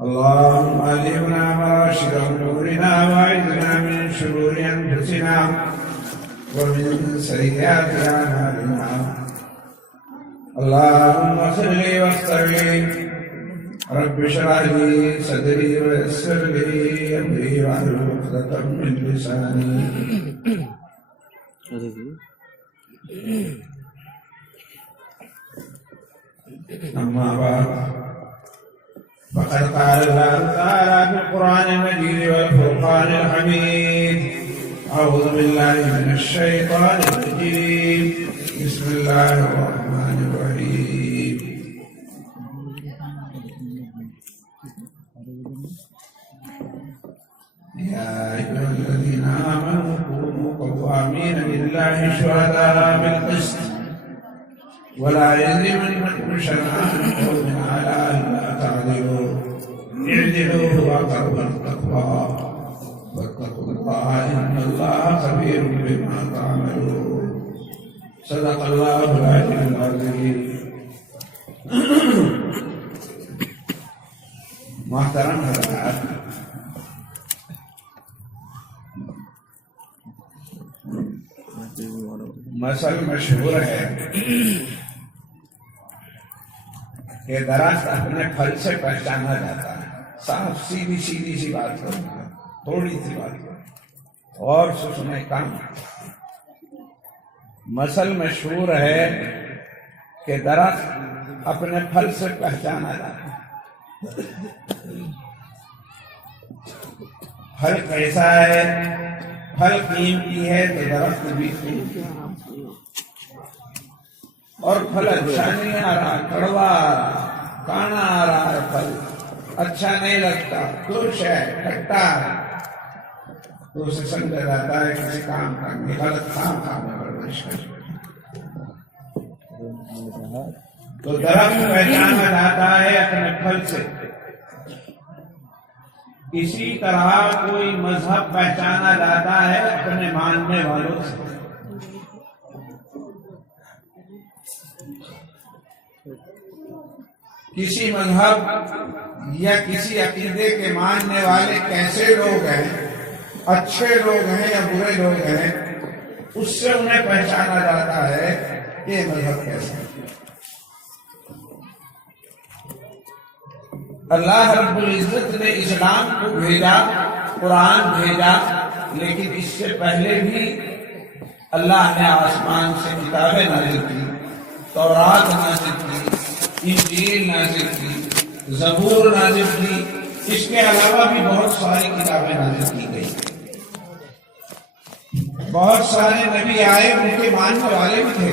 اللهم ألهمنا مراشد أمورنا وأعذنا من شرور أنفسنا ومن سيئات أعمالنا. اللهم صل وسلم. رب اشرح لي صدري ويسر لي أمري واحلل عقدة من لساني. أما بعد فقد قال الله تعالى في القرآن المجيد والفرقان الحميد. أعوذ بالله من الشيطان الرجيم. بسم الله الرحمن الرحيم. يا أيها الذين آمنوا كونوا قوامين لله شهداء بالقسط ولا يجرمنكم شنآن قوم على ألا تعدلوا اعدلوا هو أقرب للتقوى واتقوا الله إن الله خبير بما تعملون. صدق الله العلي العظيم. محترم حضرات، مثل مشہور ہے کہ درخت اپنے پھل سے پہچانا جاتا ہے. صاف سیدھی سی بات کروں گا، تھوڑی سی بات کروں اور سنیں کام. مثل مشہور ہے کہ درخت اپنے پھل سے پہچانا جاتا ہے. پھل کیسا ہے؟ پھل قیمتی ہے تو درخت بھی قیمتی ہے. اور پھل اچھا نہیں آ رہا، کڑوا آ رہا، کانا آ رہا ہے، پھل اچھا نہیں لگتا، ترش ہے، کھٹا ہے، تو اسے سمجھا جاتا ہے کسی کام کرنے، غلط کام میں پرورش کرنے. تو درخت پہچانا جاتا ہے اپنے پھل سے. اسی طرح کوئی مذہب پہچانا جاتا ہے اپنے ماننے والوں سے. کسی مذہب یا کسی عقیدے کے ماننے والے کیسے لوگ ہیں، اچھے لوگ ہیں یا برے لوگ ہیں، اس سے انہیں پہچانا جاتا ہے کہ یہ مذہب کیسا ہے. اللہ رب العزت نے اسلام کو بھیجا، قرآن بھیجا، لیکن اس سے پہلے بھی اللہ نے آسمان سے کتابیں نازل کی. تورات نازل کی، انجیل نازل کی، زبور نازل کی. اس کے علاوہ بھی بہت ساری کتابیں نازل کی گئی. بہت سارے نبی آئے، ان کے ماننے والے بھی تھے.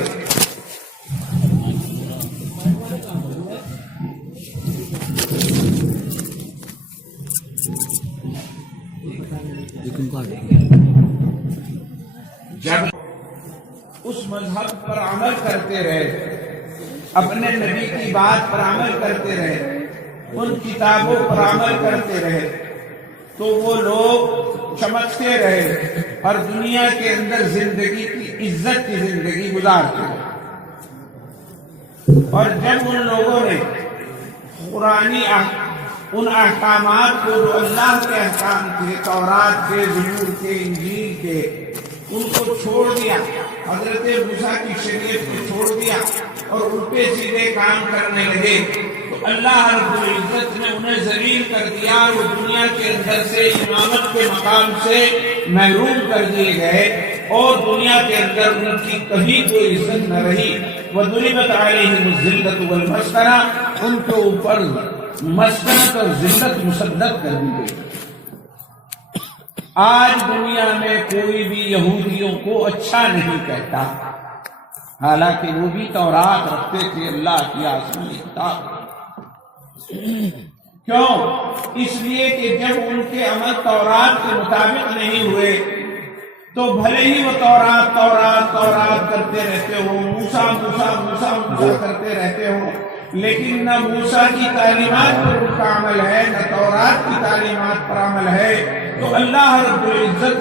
جب اس مذہب پر عمل کرتے رہے، اپنے نبی کی بات پر عمل کرتے رہے، ان کتابوں پر عمل کرتے رہے، تو وہ لوگ چمکتے رہے اور دنیا کے اندر زندگی کی عزت کی زندگی گزارتے رہے. اور جب ان لوگوں نے قرآنی ان احکامات کو جو اللہ کے احکام تھے، تورات کے، زبور کے، انجیل کے، ان کو چھوڑ دیا، حضرت موسیٰ کی شریعت کو چھوڑ دیا اور الٹے سیدھے کام کرنے لگے، تو اللہ رب العزت نے انہیں ذلیل کر دیا. وہ دنیا کے اندر سے امامت کے مقام سے محروم کر دیے گئے اور دنیا کے اندر ان کی کبھی کوئی عزت نہ رہی. وَضُرِبَتْ عَلَيْهِمُ الذِّلَّةُ وَالْمَسْكَنَةُ، ان کے اوپر مسکنت اور ذلت مسلط کر دی گئی. آج دنیا میں کوئی بھی یہودیوں کو اچھا نہیں کہتا، حالانکہ وہ بھی تورات رکھتے تھے، اللہ کی آسمانی کتاب. کیوں؟ اس لیے کہ جب ان کے عمل تورات کے مطابق نہیں ہوئے تو بھلے ہی وہ تورات کرتے رہتے ہو، موسیٰ کرتے رہتے ہو، لیکن نہ موسیٰ کی تعلیمات پر ان کا عمل ہے، نہ تورات کی تعلیمات پر عمل ہے. تو اللہ رب العزت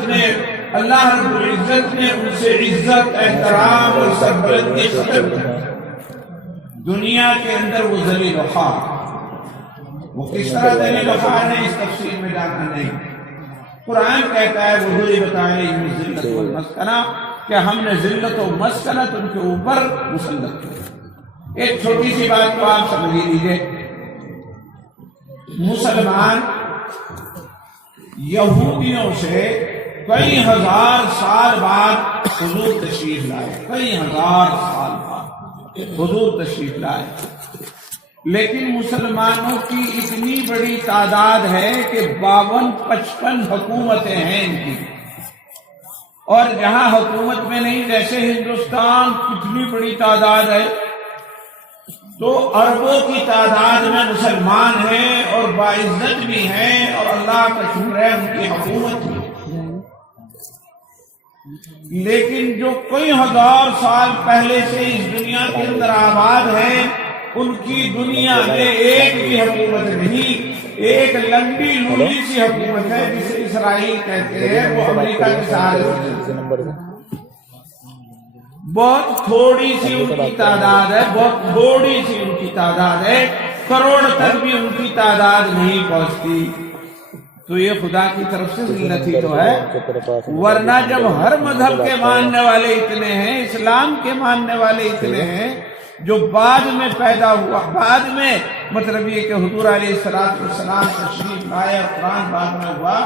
نے ان سے عزت، احترام اور سربلندی ختم کر. دنیا کے اندر وہ ذلیل و خوار. وہ کس طرح دلیل بخار ہے اس تفصیل میں جانا نہیں. قرآن کہتا ہے وَضُرِبَتْ عَلَيْهِمُ الذِّلَّةُ وَالْمَسْكَنَةُ کہ ہم نے ذلت و مسکنت ان کے اوپر مسلط کی. ایک چھوٹی سی بات کو آپ سمجھ لیجیے. مسلمان یہودیوں سے کئی ہزار سال بعد حضور تشریف لائے، کئی ہزار سال بعد حضور تشریف لائے، لیکن مسلمانوں کی اتنی بڑی تعداد ہے کہ 52-55 حکومتیں ہیں ان کی. اور جہاں حکومت میں نہیں، جیسے ہندوستان کتنی بڑی تعداد ہے، تو اربوں کی تعداد میں مسلمان ہیں اور باعزت بھی ہیں، اور اللہ کا شکر ہے ان کی حکومت بھی. لیکن جو کئی ہزار سال پہلے سے اس دنیا کے اندر آباد ہیں، ان کی دنیا میں ایک بھی حکومت نہیں. ایک لمبی لولی سی حکومت ہے جسے اسرائیل کہتے ہیں، وہ امریکہ کے ساتھ بہت تھوڑی سی ان کی تعداد ہے، بہت تھوڑی سی ان کی تعداد ہے، کروڑ تک بھی ان کی تعداد نہیں پہنچتی. تو یہ خدا کی طرف سے ذلت ہی تو ہے. ورنہ جب ہر مذہب کے ماننے والے اتنے ہیں، اسلام کے ماننے والے اتنے ہیں، جو بعد میں پیدا ہوا، بعد میں مطلب یہ کہ حضور علیہ السلام تشریف لائے اور قرآن بعد میں ہوا،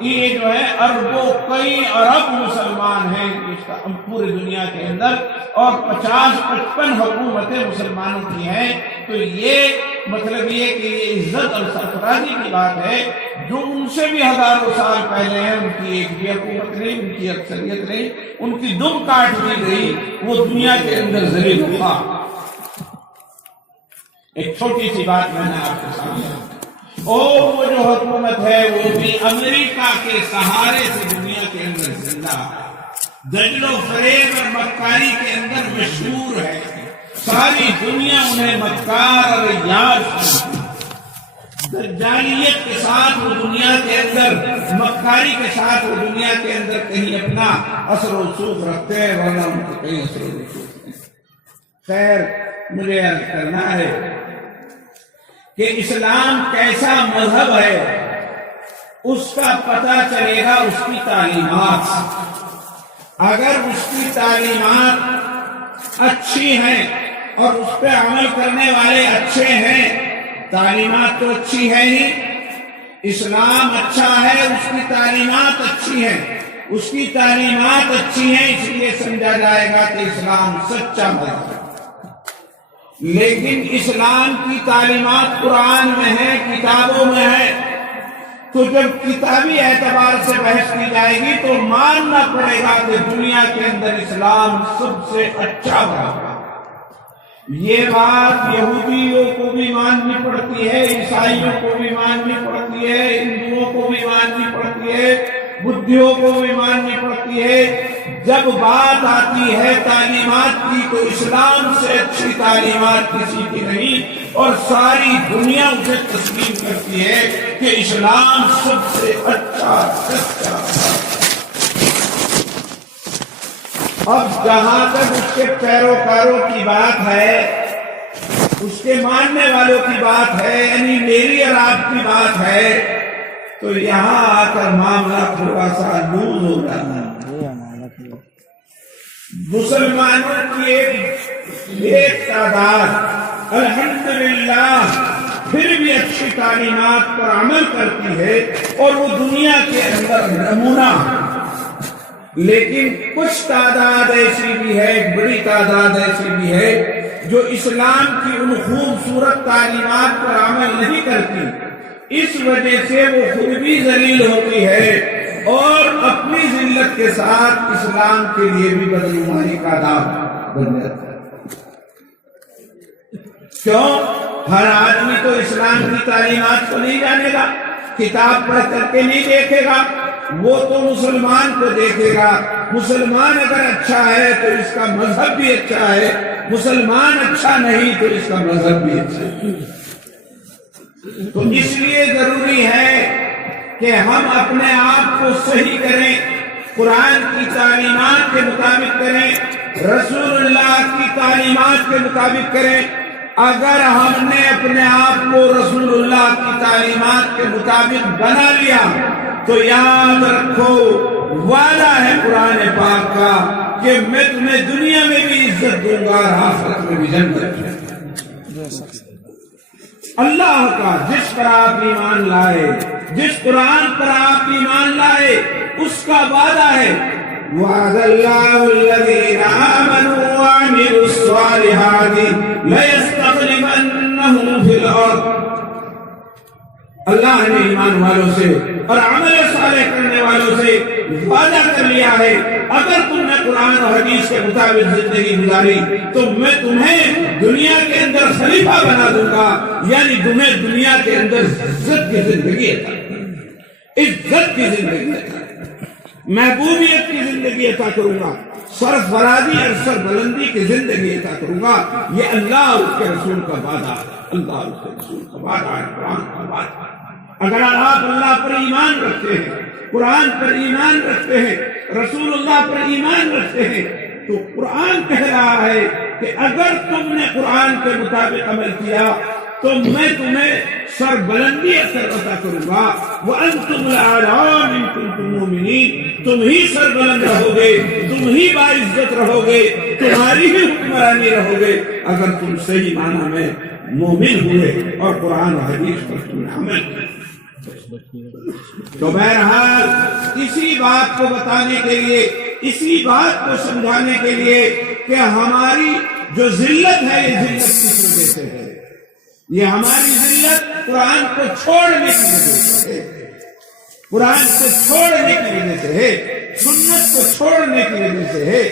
یہ جو ہے اربوں کئی ارب مسلمان ہیں اس کا پوری دنیا کے اندر، اور 50-55 حکومتیں مسلمانوں کی ہیں. تو یہ مطلب یہ کہ یہ عزت اور سرفرازی کی بات ہے. جو ان سے بھی ہزاروں سال پہلے ہیں، ان کی ایک بھی حکومت نہیں، ان کی اکثریت نہیں، ان کی دم کاٹ دی گئی، وہ دنیا کے اندر ذلیل ہوا. ایک چھوٹی سی بات میں نے آپ کے سامنے، اور وہ جو حکومت ہے وہ بھی امریکہ کے سہارے سے دنیا کے اندر زندہ، دجل و فریب اور مکاری کے اندر مشہور ہے. ساری دنیا انہیں مکار اور یاز، دجالیت کے ساتھ وہ دنیا کے اندر، مکاری کے ساتھ وہ دنیا کے اندر کہیں اپنا اثر و رسوخ رکھتے ہیں، ورنہ ان کو کہیں اثر و رسوخ نہیں. خیر، مجھے عرض کرنا ہے کہ اسلام کیسا مذہب ہے اس کا پتہ چلے گا اس کی تعلیمات سے. اگر اس کی تعلیمات اچھی ہیں اور اس پہ عمل کرنے والے اچھے ہیں، تعلیمات تو اچھی ہے ہی، اسلام اچھا ہے، اس کی تعلیمات اچھی ہیں، اس کی تعلیمات اچھی ہیں، اس لیے سمجھا جائے گا کہ اسلام سچا مذہب ہے. لیکن اسلام کی تعلیمات قرآن میں ہیں، کتابوں میں ہیں، تو جب کتابی اعتبار سے بحث کی جائے گی تو ماننا پڑے گا کہ دنیا کے اندر اسلام سب سے اچھا مذہب ہے. یہ بات یہودیوں کو بھی ماننی پڑتی ہے، عیسائیوں کو بھی ماننی پڑتی ہے، ہندوؤں کو بھی ماننی پڑتی ہے، بدھیوں کو بھی ماننی پڑتی ہے. جب بات آتی ہے تعلیمات کی تو اسلام سے اچھی تعلیمات کسی کی نہیں، اور ساری دنیا اسے تسلیم کرتی ہے کہ اسلام سب سے اچھا سچا. اب جہاں تک اس کے پیروکاروں کی بات ہے، اس کے ماننے والوں کی بات ہے، یعنی میری اور آپ کی بات ہے، تو یہاں آ کر معاملہ تھوڑا سا لوز ہو جاتا ہے. مسلمانوں کی ایک تعداد الحمدللہ پھر بھی اچھی تعلیمات پر عمل کرتی ہے اور وہ دنیا کے اندر نمونہ. لیکن کچھ تعداد ایسی بھی ہے، ایک بڑی تعداد ایسی بھی ہے جو اسلام کی ان خوبصورت تعلیمات پر عمل نہیں کرتی. اس وجہ سے وہ خود بھی ذلیل ہوتی ہے اور اپنی ذلت کے ساتھ اسلام کے لیے بھی بدعنوانی کا داغ بن جاتا ہے. کیوں؟ ہر آدمی تو اسلام کی تعلیمات کو نہیں جانے گا، کتاب پڑھ کر کے نہیں دیکھے گا، وہ تو مسلمان کو دیکھے گا. مسلمان اگر اچھا ہے تو اس کا مذہب بھی اچھا ہے، مسلمان اچھا نہیں تو اس کا مذہب بھی اچھا ہے. تو اس لیے ضروری ہے کہ ہم اپنے آپ کو صحیح کریں، قرآن کی تعلیمات کے مطابق کریں، رسول اللہ کی تعلیمات کے مطابق کریں. اگر ہم نے اپنے آپ کو رسول اللہ کی تعلیمات کے مطابق بنا لیا تو یاد رکھو وعدہ ہے قرآن پاک کا کہ میں تمہیں دنیا میں بھی عزت دوں گا اور آخرت میں بھی جنت۔ اللہ کا جس پر آپ ایمان لائے، جس قرآن پر آپ ایمان لائے، اس کا وعدہ ہے وعد اللہ الذین آمنوا وعملوا الصالحات لیستخلفنہم فی الارض۔ اللہ نے ایمان والوں سے اور عمل صالح کرنے والوں سے وعدہ کر لیا ہے اگر تم نے قرآن اور حدیث کے مطابق زندگی گزاری تو میں تمہیں دنیا کے اندر خلیفہ بنا دوں گا، یعنی تمہیں دنیا کے اندر عزت کی زندگی عطا، عزت کی زندگی عطا، محبوبیت کی زندگی عطا کروں گا، سرفرازی اور سربلندی کی زندگی عطا کروں گا۔ یہ اللہ اور اس کے رسول کا وعدہ ہے، اللہ اور اس کے رسول کا وعدہ ہے، قرآن کا وعدہ ہے۔ اگر آپ اللہ پر ایمان رکھتے ہیں، قرآن پر ایمان رکھتے ہیں، رسول اللہ پر ایمان رکھتے ہیں تو قرآن کہہ رہا ہے کہ اگر تم نے قرآن کے مطابق عمل کیا تو میں تمہیں سربلندی عطا کروں گا۔ وَأَنْتُمُ الْأَعْلَوْنَ إِن كُنتُم مُؤْمِنِينَ، تم ہی سربلند رہو گے، تم ہی باعزت رہو گے، تمہاری ہی حکمرانی رہو گے اگر تم صحیح معنی میں مومن ہوئے اور قرآن و حدیث پر تم نے عمل کیا۔ تو بہرحال اسی بات کو بتانے کے لیے، اسی بات کو سمجھانے کے لیے کہ ہماری جو ذلت ہے یہ ذلت کس وجہ سے ہے، یہ ہماری ذلت قرآن کو چھوڑنے کی وجہ سے ہے، قرآن کو چھوڑنے کی وجہ سے ہے، سنت کو چھوڑنے کی وجہ سے ہے،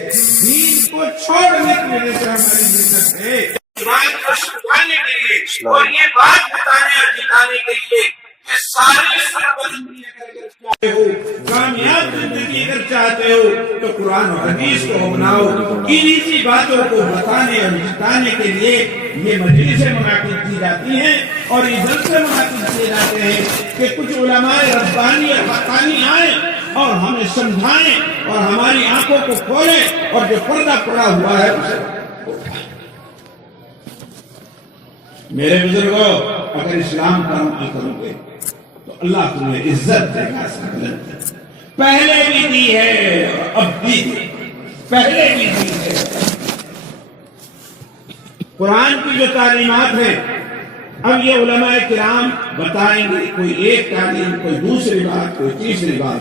دین کو چھوڑنے کی وجہ سے ہماری ذلت ہے۔ بات کو سمجھانے کے لیے اور یہ بات بتانے اور جتانے کے لیے کہ سارے سربلندی اگر چاہتے ہو، کامیاب زندگی اگر چاہتے ہو تو قرآن و حدیث کو اپناؤ۔ انہی باتوں کو بتانے اور جتانے کے لیے یہ مجلسیں منعقد کی جاتی ہیں اور یہ جلسے منعقد کیے جاتے ہیں کہ کچھ علماء ربانی اور حقانی آئیں اور ہمیں سمجھائیں اور ہماری آنکھوں کو کھولیں اور جو پردہ پڑا ہوا ہے اسے اٹھائیں۔ میرے بزرگوں، اگر اسلام کا عمل کرو گے تو اللہ تمہیں عزت دے گا، پہلے بھی دی ہے اور اب بھی دی، پہلے بھی دی ہے۔ قرآن کی جو تعلیمات ہیں اب یہ علماء کرام بتائیں گے، کوئی ایک تعلیم، کوئی دوسری بات، کوئی تیسری بات۔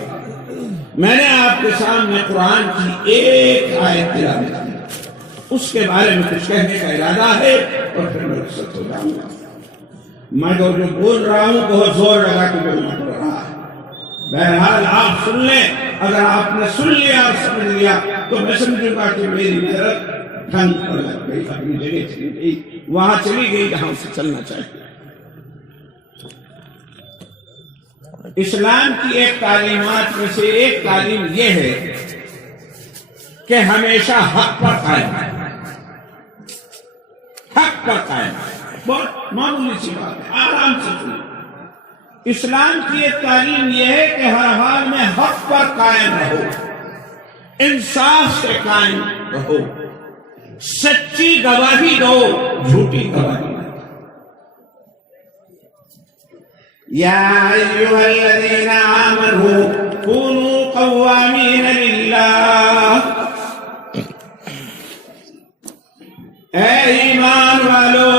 میں نے آپ کے سامنے قرآن کی ایک آیت تلاوت کی، اس کے بارے میں کچھ کہنے کا ارادہ ہے اور پھر میں رخصت ہو جاؤں گا۔ میں جو بول رہا ہوں بہت زور لگا کے بولنا پڑ رہا ہے، بہرحال آپ سن لیں۔ اگر آپ نے سن لیا اور سمجھ لیا تو میں سمجھوں گا کہ میری محرت ڈھنگ پر لگ گئی، اپنی جگہ چلی گئی، وہاں چلی گئی جہاں اسے چلنا چاہیے۔ اسلام کی ایک تعلیمات میں سے ایک تعلیم یہ ہے کہ ہمیشہ حق پر قائم ہے، حق پر قائم ہے۔ بہت معمولی سی بات ہے، آرام سے سنیں۔ اسلام کی ایک تعلیم یہ ہے کہ ہر حال میں حق پر قائم رہو، انصاف سے قائم رہو، سچی گواہی دو، جھوٹی گواہی نہ دو۔ یا ایھا الذین آمنوا کونوا قوامین للہ، اے ایمان والو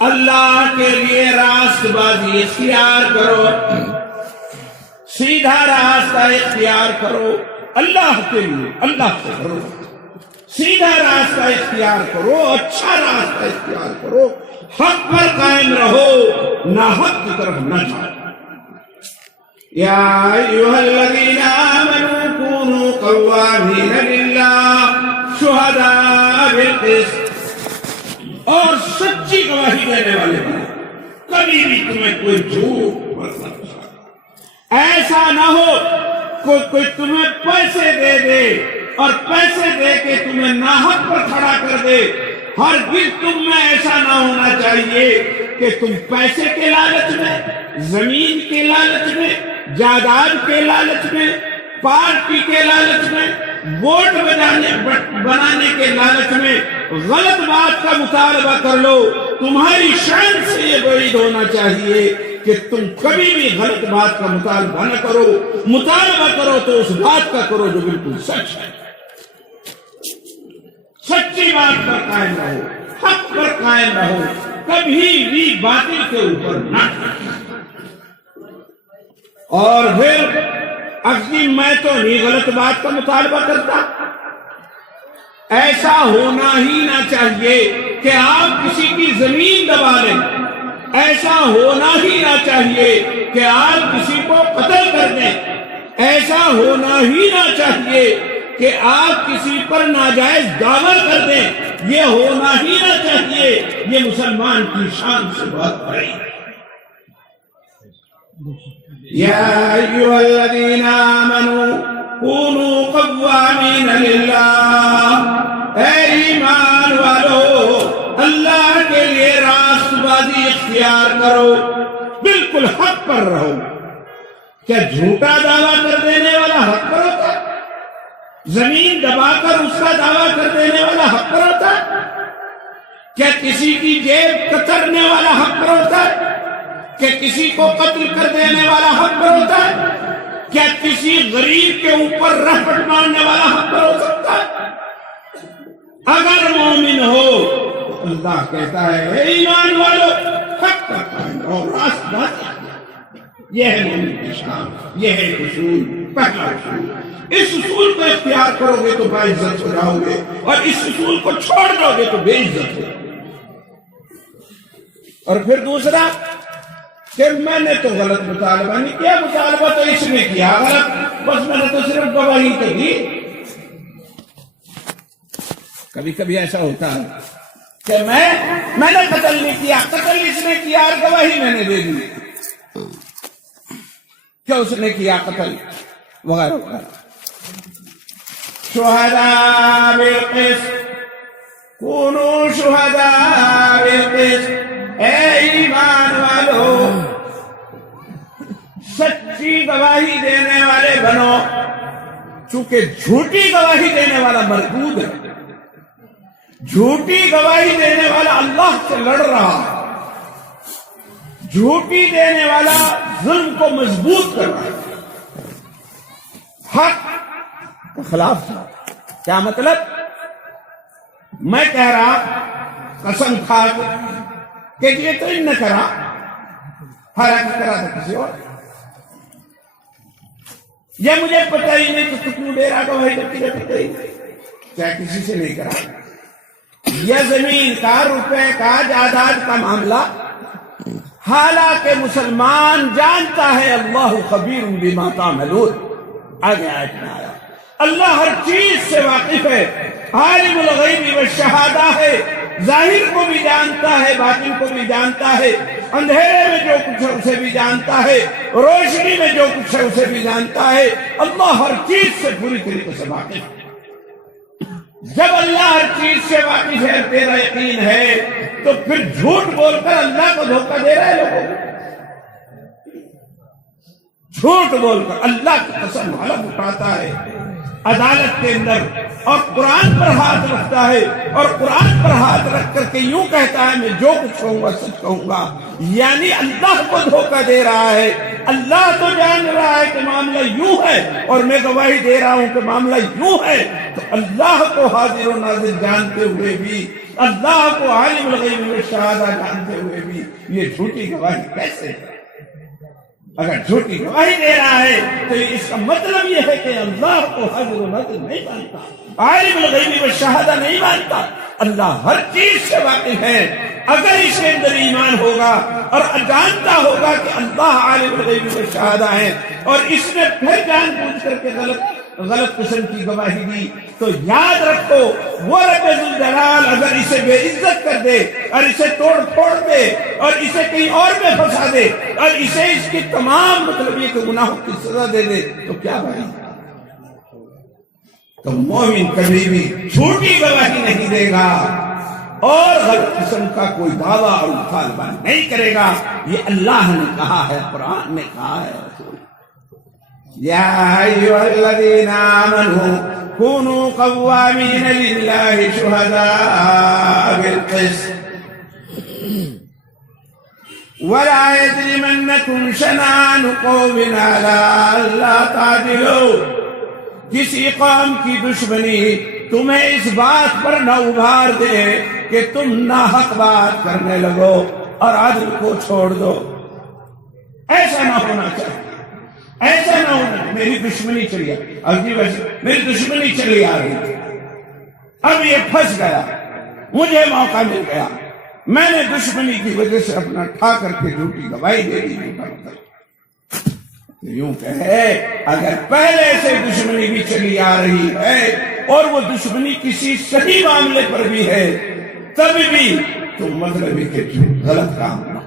اللہ کے لیے راست بازی اختیار کرو، سیدھا راستہ اختیار کرو، اللہ کے لیے، اللہ سے کرو، سیدھا راستہ اختیار کرو، اچھا راستہ اختیار کرو، حق پر قائم رہو، ناحق کی طرف نہ جاؤ۔ یا ایھا الذین آمنوا کونوا قوامین للہ شہداء بالقسط، اور سچی گواہی دینے والے بنے، کبھی بھی تمہیں کوئی جھوٹ مت بولنا۔ ایسا نہ ہو کوئی تمہیں پیسے دے دے اور پیسے دے کے تمہیں ناحق پر کھڑا کر دے۔ ہرگز تم میں ایسا نہ ہونا چاہیے کہ تم پیسے کے لالچ میں، زمین کے لالچ میں، جائیداد کے لالچ میں، پارٹی کے لالچ میں، ووٹ بنانے کے لالچ میں غلط بات کا مطالبہ کر لو، تمہاری شان سے یہ بعید ہونا چاہیے کہ تم کبھی بھی غلط بات کا مطالبہ نہ کرو، مطالبہ کرو تو اس بات کا کرو جو بالکل سچ ہے، سچی بات پر قائم رہو، حق پر قائم رہو، کبھی بھی باطل کے اوپر نہ۔ اور پھر اگلی میں تو نہیں غلط بات کا مطالبہ کرتا، ایسا ہونا ہی نہ چاہیے کہ آپ کسی کی زمین دبا لیں، ایسا ہونا ہی نہ چاہیے کہ آپ کسی کو قتل کر دیں، ایسا ہونا ہی نہ چاہیے کہ آپ کسی پر ناجائز دعویٰ کر دیں، یہ ہونا ہی نہ چاہیے، یہ مسلمان کی شان سے بہت بڑی ہے۔ یا ایھا الذین آمنوا کونوا قوامین للہ، اے ایمان والو اللہ کے لیے راست بازی اختیار کرو، بالکل حق پر رہو۔ کیا جھوٹا دعویٰ کر دینے والا حق پر ہوتا ہے؟ زمین دبا کر اس کا دعویٰ کر دینے والا حق پر ہوتا ہے؟ کیا کسی کی جیب کترنے والا حق پر ہوتا ہے؟ کیا کسی کو قتل کر دینے والا حق پر ہوتا ہے؟ کیا کسی غریب کے اوپر رحمت مارنے والا حق پر ہو سکتا ہے؟ اگر مومن ہو تو اللہ کہتا ہے اے ایمان والو حق کا قائم رہو، راست بات۔ یہ ہے مومن کی شان، یہ ہے اصول، پہلا اصول۔ اس اصول کو اختیار کرو گے تو باعزت ہو جاؤ گے، اور اس اصول کو چھوڑ دو گے تو بے عزت ہو جاؤ گے۔ اور پھر دوسرا کہ میں نے تو غلط مطالبہ نہیں کیا، مطالبہ تو اس نے کیا غلط، بس میں نے تو صرف گواہی تو دی۔ کبھی کبھی ایسا ہوتا ہے کہ میں نے قتل نہیں کیا، قتل اس نے کیا اور گواہی میں نے دے دی کہ اس نے کیا قتل وغیرہ وغیرہ۔ شہداء بالقسط کونوا شہداء بالقسط، اے ایمان والو سچی گواہی دینے والے بنو، چونکہ جھوٹی گواہی دینے والا مردود ہے، جھوٹی گواہی دینے والا اللہ سے لڑ رہا، جھوٹی دینے والا ظلم کو مضبوط کر رہا، حق کے خلاف۔ کیا مطلب؟ میں کہہ رہا قسم کھا کہ یہ تو ان نے کرا، حالانکہ کرا تھا کسی اور، یہ مجھے پتہ ہی نہیں کہ تو کیوں دے رہا گواہی جبکہ تجھے پتہ ہی نہیں، کیا کسی سے نہیں کرا۔ یہ زمین کا، روپے کا، جائیداد کا معاملہ، حالانکہ مسلمان جانتا ہے اللہ خبیر بما تعملون۔ آگے آیت میں آیا اللہ ہر چیز سے واقف ہے، عالم الغیب والشہادہ ہے، ظاہر کو بھی جانتا ہے، باطن کو بھی جانتا ہے، اندھیرے میں جو کچھ ہے اسے بھی جانتا ہے، روشنی میں جو کچھ ہے اسے بھی جانتا ہے۔ اللہ ہر چیز سے پوری طریقے سے واقف ہے۔ جب اللہ ہر چیز سے واقف ہے، تیرا یقین ہے، تو پھر جھوٹ بول کر اللہ کو دھوکہ دے رہے لوگوں کو، جھوٹ بول کر اللہ کی قسم حلف اٹھاتا ہے عدالت کے اندر، اور قرآن پر ہاتھ رکھتا ہے، اور قرآن پر ہاتھ رکھ کر کے یوں کہتا ہے میں جو کچھ کہوں گا سچ کہوں گا، یعنی اللہ کو دھوکہ دے رہا ہے۔ اللہ تو جان رہا ہے کہ معاملہ یوں ہے، اور میں گواہی دے رہا ہوں کہ معاملہ یوں ہے، تو اللہ کو حاضر و ناظر جانتے ہوئے بھی، اللہ کو عالم الغیب والشہادہ جانتے ہوئے بھی یہ جھوٹی گواہی کیسے ہے؟ اگر جھوٹی گواہی دے رہا ہے تو اس کا مطلب یہ ہے کہ اللہ کو حاضر و ناظر نہیں مانتا، عالم الغیب والشہادہ نہیں مانتا، اللہ ہر چیز سے واقف ہے۔ اگر اس کے اندر ایمان ہوگا اور جانتا ہوگا کہ اللہ عالم الغیب والشہادہ ہے، اور اس نے پھر جان بوجھ کر کے غلط قسم کی گواہی دی، تو یاد رکھو وہ رب ذوالجلال اگر اسے بے عزت کر دے اور اسے توڑ پھوڑ دے اور اسے کہیں اور میں پھنسا دے اور اسے اس کی تمام مطلب یہ کہ گناہوں کی سزا دے دے تو کیا بھائی؟ تو مومن کبھی بھی جھوٹی گواہی نہیں دے گا اور غلط قسم کا کوئی دعویٰ اور مطالبہ نہیں کرے گا۔ یہ اللہ نے کہا ہے، قرآن نے کہا ہے۔ یا ایھا الذین آمنوا كونوا قوامين لله شهداء بالقسط ولا يجرمنكم شنآن قوم على ألا تعدلوا. کسی قوم کی دشمنی تمہیں اس بات پر نہ ابھار دے کہ تم ناحق بات کرنے لگو اور عدل کو چھوڑ دو. ایسا نہ ہونا چاہیے. ایسا نہ ہونا. میری دشمنی چلی آ رہی. اب کی وجہ میری دشمنی چلی آ رہی تھی. اب یہ پھنس گیا. مجھے موقع مل گیا. میں نے دشمنی کی وجہ سے اپنا ٹھا کر کے جھوٹی گواہی دے دی. یوں کہے اگر پہلے سے دشمنی بھی چلی آ رہی ہے اور وہ دشمنی کسی صحیح معاملے پر بھی ہے تب بھی تم مطلب کہ غلط کام نہ.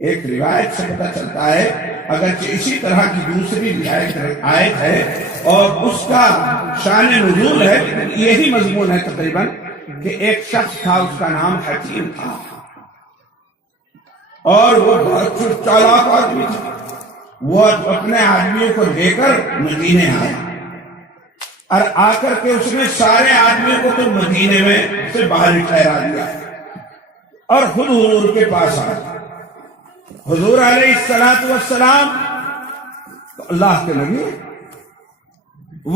ایک روایت سے پتہ چلتا ہے اگرچہ اسی طرح کی دوسری بھی آیت ہے اور اس کا شان نزول ہے یہی مضمون ہے تقریباً کہ ایک شخص تھا اس کا نام حکیم تھا اور وہ بہت چالاک آدمی تھا. وہ اپنے آدمیوں کو لے کر مدینے آیا اور آ کر کے اس نے سارے آدمیوں کو تو مدینے میں سے باہر ٹھہرا دیا اور خود حضور کے پاس آیا. حضور علیہ السلام تو اللہ کے نبی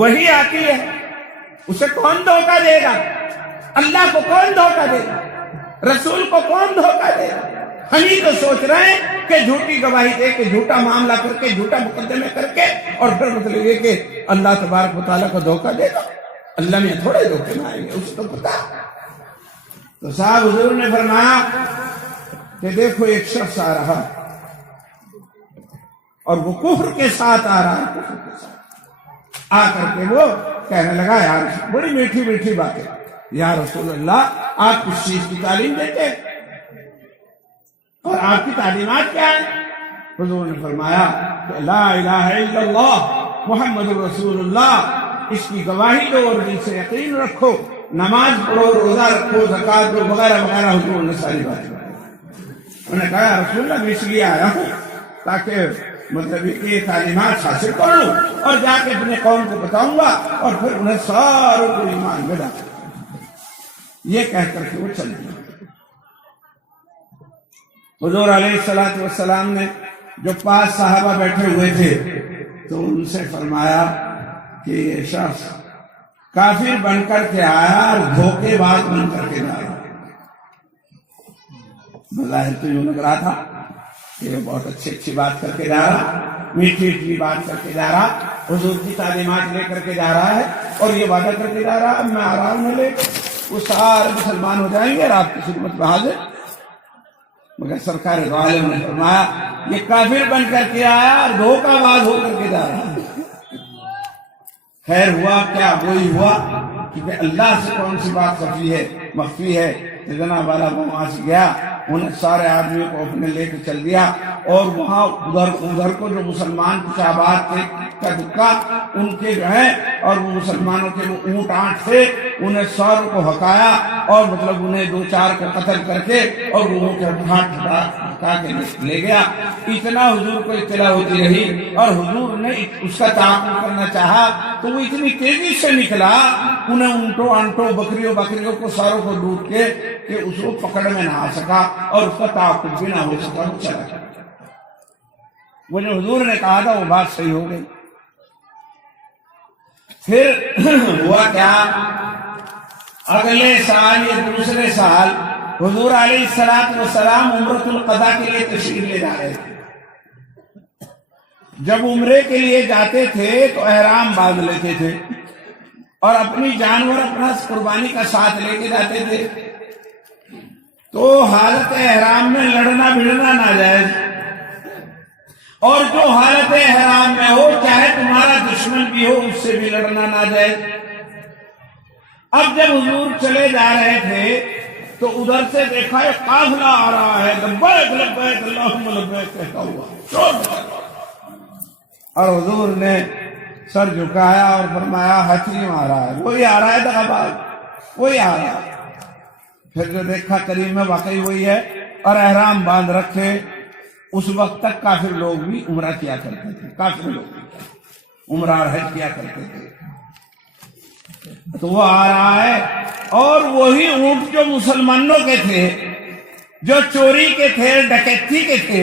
وہی آتی ہے. اسے کون دھوکہ دے گا؟ اللہ کو کون دھوکہ دے گا؟ رسول کو کون دھوکہ دے گا؟ ہم ہی تو سوچ رہے ہیں کہ جھوٹی گواہی دے کے جھوٹا معاملہ کر کے جھوٹا مقدمے کر کے اور پھر مطلب یہ کہ اللہ تبارک و تعالیٰ کو دھوکہ دے گا. اللہ میں تھوڑے دھوکے میں آئیں گے اسے تو پتا. تو صاحب حضور نے فرمایا کہ دیکھو ایک شخص آ رہا اور وہ کفر کے ساتھ آ رہا ہے. کفر کے ساتھ آ کر کے وہ کہنے لگا یار بڑی میٹھی میٹھی باتیں. یا رسول اللہ آپ کس چیز کی تعلیم دیتے اور آپ کی تعلیمات کیا ہیں؟ حضور نے فرمایا کہ لا الہ الا اللہ محمد رسول اللہ اس کی گواہی دو اور دل سے یقین رکھو. نماز پڑھو، روزہ رکھو، زکوٰۃ دو وغیرہ وغیرہ. حضور نے ساری باتیں. انہوں نے کہا رسول اللہ میں اس لیے آیا ہوں تاکہ مطلب یہ تعلیمات حاصل کر لوں اور جا کے اپنے قوم کو بتاؤں گا اور پھر انہیں ساروں کو ایمان میں ڈالوں. یہ کہہ کر کے وہ چل گیا. حضور علیہ السلام نے جو 5 صحابہ بیٹھے ہوئے تھے تو ان سے فرمایا کہ یہ شخص کافر بن کر کے آیا اور دھوکے باز بن کر کے جا رہا. بظاہر تو یوں لگ رہا تھا کہ یہ بہت اچھی بات کر کے جا رہا، میٹھی بات کر کے جا رہا، حضور کی تعلیمات لے کر کے جا رہا ہے اور یہ وعدہ کر کے جا رہا اب میں آرام میں لے وہ سارے مسلمان ہو جائیں گے اور آپ کی خدمت میں حاضر. مگر سرکار دو عالم نے فرمایا یہ کافر بن کر کے آیا اور دھوکہ باز ہو کر کے جا رہا. خیر ہوا کیا؟ وہی ہوا کیونکہ اللہ سے کون سی بات مخفی ہے. جناب والا وہ وہاں سے گیا، انہیں سارے آدمیوں کو اپنے لے کے چل دیا اور وہاں ادھر کو جو مسلمان کچھ آباد تھے کا دکا ان کے جو ہے اور وہ مسلمانوں کے وہ اونٹ آنٹ تھے انہیں ساروں کو ہکایا اور مطلب انہیں 2-4 کو قتل کر کے اور وہ کے ہٹا کے لے گیا. اتنا حضور کو اطلاع ہوتی رہی اور حضور نے اس کا تعاقب کرنا چاہا تو وہ اتنی تیزی سے نکلا انہیں اونٹوں آنٹوں بکریوں کو ساروں کو لوٹ کے کہ اس کو پکڑ میں نہ آ سکا اور اس کا تعاقب بھی نہ ہو سکا. وہ چلا گیا. وہ جو حضور نے کہا تھا وہ بات صحیح ہو گئی. پھر ہوا کیا؟ اگلے سال یا دوسرے سال حضور علیہ السلام عمرۃ القضاء کے لیے تشریف لے جا رہے تھے. جب عمرے کے لیے جاتے تھے تو احرام باندھ لیتے تھے اور اپنی جانور اپنا قربانی کا ساتھ لے کے جاتے تھے. تو حالت احرام میں لڑنا بھڑنا ناجائز اور جو حالت احرام میں ہو چاہے تمہارا دشمن بھی ہو اس سے بھی لڑنا ناجائز. اب جب حضور چلے جا رہے تھے تو ادھر سے دیکھا ایک قافلہ آ رہا ہے لبیک لبیک اللہم لبیک کہتا ہوا اور حضور نے سر جھکایا اور فرمایا حکیم آ رہا ہے. وہی آ رہا ہے دغاباز وہی آ رہا ہے. پھر جو دیکھا کریم میں واقعی وہی ہے اور احرام باندھ رکھے. اس وقت تک کافر لوگ بھی عمرہ کیا کرتے تھے. کافر لوگ بھی عمرہ اور حج کیا کرتے تھے. تو وہ آ رہا ہے اور وہی اونٹ جو مسلمانوں کے تھے، جو چوری کے تھے، ڈکیتی کے تھے،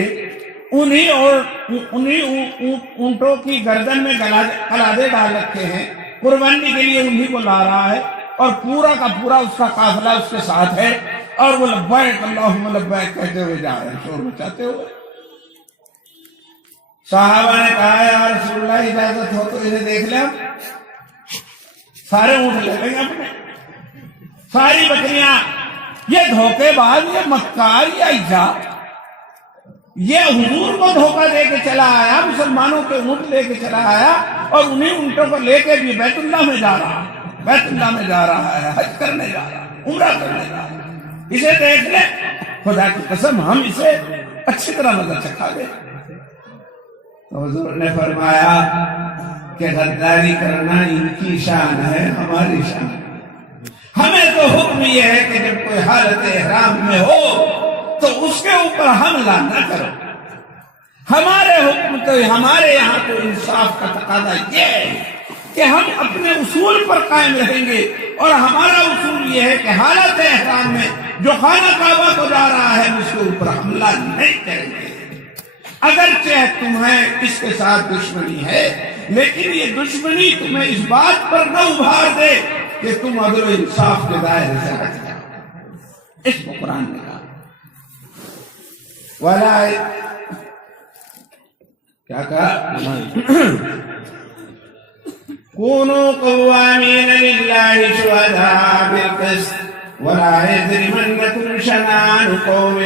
انہی اونٹوں کی گردن میں قلادے ڈال رکھے ہیں، قربانی کے لیے انہی کو لا رہا ہے، اور پورا کا پورا اس کا قافلہ اس کے ساتھ ہے، اور وہ لبیک اللہم لبیک کہتے ہوئے جا رہے ہیں، شور مچاتے ہوئے. صحابہ نے کہا یا رسول اللہ اجازت ہو تو انہیں دیکھ لیں، سارے اونٹ لے لیں گے اپنے، ساری بکریاں. یہ دھوکے باز، یہ مکار، یہ ایجاد، یہ حضور کو دھوکہ دے کے چلا آیا، مسلمانوں کے اونٹ لے کے چلا آیا، اور انہیں اونٹوں کو لے کے بھی بیت اللہ میں جا رہا ہے، بیت اللہ میں جا رہا ہے، حج کرنے جا رہا ہے، عمرہ کرنے جا رہا ہے. اسے دیکھ لیں، خدا کی قسم ہم اسے اچھی طرح مزہ چکھا دیں. تو حضور نے فرمایا کہ غداری کرنا ان کی شان ہے، ہماری شان ہے. ہمیں تو حکم یہ ہے کہ جب کوئی حالت احرام میں ہو تو اس کے اوپر حملہ نہ کرو. ہمارے حکم تو ہمارے یہاں تو انصاف کا تقاضا یہ ہے کہ ہم اپنے اصول پر قائم رہیں گے، اور ہمارا اصول یہ ہے کہ حالت احرام میں جو خانہ کعبہ کو جا رہا ہے اس کے اوپر حملہ نہیں کریں گے. اگرچہ تمہیں اس کے ساتھ دشمنی ہے، لیکن یہ دشمنی تمہیں اس بات پر نہ ابھار دے کہ تم عدل و انصاف کے دائرے سے ہٹ جاؤ. اس کو قرآن نے کہا وَلَا کیا کہا كونوا قوامين لله شهداء بالقسط ولا يجرمنكم شنآن قوم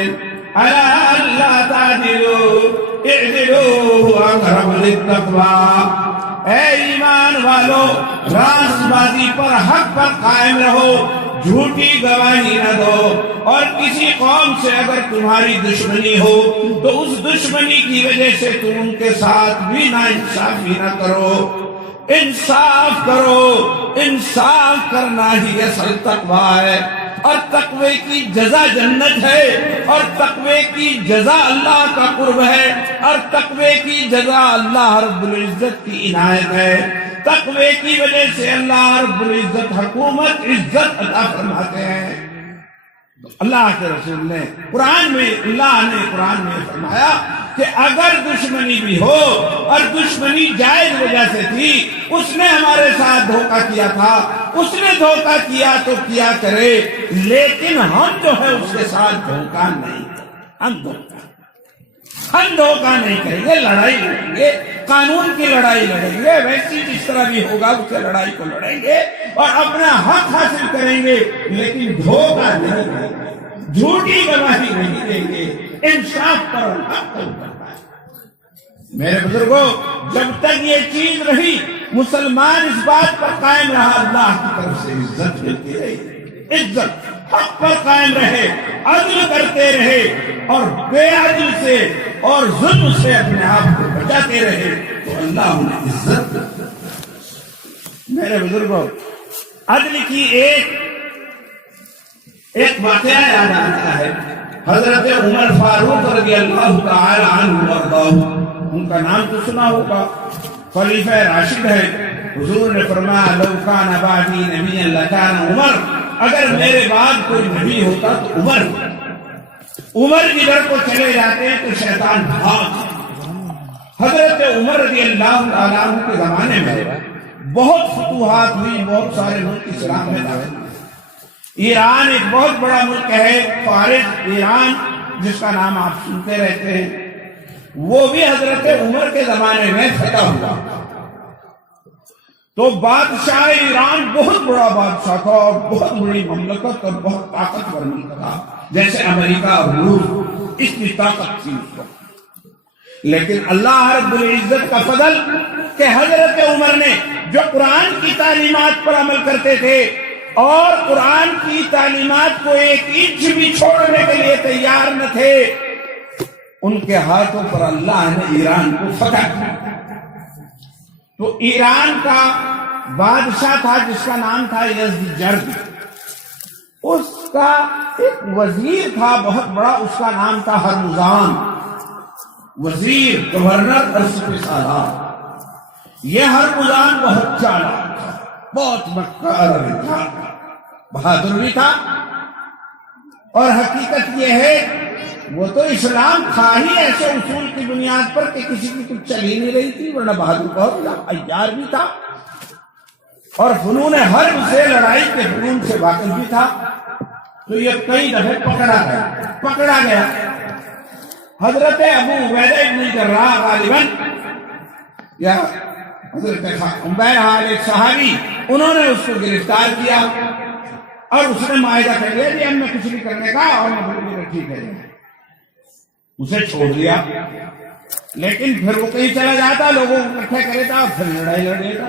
على ألا تعدلوا اعدلوا هو أقرب للتقوى. اے ایمان والو، راست بازی پر، حق پر قائم رہو، جھوٹی گواہی نہ دو، اور کسی قوم سے اگر تمہاری دشمنی ہو تو اس دشمنی کی وجہ سے تم ان کے ساتھ بھی ناانصافی نہ کرو. انصاف کرو، انصاف کرنا ہی اصل تقویٰ ہے، اور تقوی کی جزا جنت ہے، اور تقوی کی جزا اللہ کا قرب ہے، اور تقوی کی جزا اللہ رب العزت کی عنایت ہے. تقوی کی وجہ سے اللہ رب العزت حکومت، عزت عطا فرماتے ہیں. اللہ کے رسول نے قرآن میں فرمایا کہ اگر دشمنی بھی ہو، اور دشمنی جائز وجہ سے تھی، اس نے ہمارے ساتھ دھوکہ کیا تھا، اس نے دھوکہ کیا تو کیا کرے، لیکن ہم جو ہے اس کے ساتھ دھوکہ نہیں کریں. ہم دھوکہ نہیں کریں گے، لڑائی لڑیں گے، قانون کی لڑائی لڑیں گے، ویسی جس طرح بھی ہوگا اس سے لڑائی کو لڑیں گے، اور اپنا حق حاصل کریں گے، لیکن دھوکہ نہیں کریں گے، جھوٹی گواہی نہیں دیں گے، انصاف پر حق پر. میرے بزرگوں، جب تک یہ چیز رہی، مسلمان اس بات پر قائم رہا، اللہ کی طرف سے عزت ملتی رہی. عزت، حق پر قائم رہے، عدل کرتے رہے، اور بے عدل سے اور ظلم سے اپنے آپ کو بچاتے رہے، تو اللہ انہیں عزت. میرے بزرگوں، عدل کی ایک واقعہ یاد آتا ہے. حضرت عمر فاروق رضی اللہ تعالی عنہ وارضاہ، ان کا نام تو سنا ہوگا، خلیفہ راشد ہے. حضور نے فرمایا لو کان بعدی نبیا لکان عمر، اگر میرے بعد کوئی نبی ہوتا تو عمر جدھر کو چلے جاتے ہیں تو شیطان بھاگ. حضرت عمر رضی اللہ تعالیٰ عنہ کے زمانے میں بہت فتوحات ہوئی، بہت سارے ملک اسلام میں داخل ہوئے. ایران ایک بہت بڑا ملک ہے، فارس ایران، جس کا نام آپ سنتے رہتے ہیں، وہ بھی حضرت عمر کے زمانے میں فتح ہوا. تو بادشاہ ایران بہت بڑا بادشاہ تھا، اور بہت بڑی مملکت اور بہت طاقتور ملک تھا، جیسے امریکہ اور روس، اس کی طاقت تھی اس وقت. لیکن اللہ رب العزت کا فضل کہ حضرت عمر نے جو قرآن کی تعلیمات پر عمل کرتے تھے، اور قرآن کی تعلیمات کو ایک انچ بھی چھوڑنے کے لیے تیار نہ تھے، ان کے ہاتھوں پر اللہ نے ایران کو فتح کیا. تو ایران کا بادشاہ تھا جس کا نام تھا یزدجرد. اس کا ایک وزیر تھا بہت بڑا، اس کا نام تھا ہرمزان. وزیر، گورنر اور سپہ سالار. یہ ہرمزان بہت چالاک تھا، بہت مکار تھا، بہادر بھی تھا، اور حقیقت یہ ہے وہ تو اسلام تھا ہی ایسے اصول کی بنیاد پر کہ کسی کی کچھ چل ہی نہیں رہی تھی، ورنہ بہادر بہت تھا، عیار بھی تھا، اور فنون حرب سے، لڑائی کے فنون سے واقف بھی تھا۔ تو یہ کئی دفعے پکڑا گیا۔ حضرت ابو عبیدہ بن جراح غالباً یا حضرت عمیر ایک صحابی، انہوں نے اس کو گرفتار کیا اور اس نے معاہدہ کر لیا کہ ہم نے کچھ نہیں کرنے کا، اور ٹھیک ہے، اسے چھوڑ دیا۔ لیکن پھر وہ کہیں چلا جاتا، لوگوں کو اکٹھا کرے تھا، پھر لڑائی لڑ لیتا۔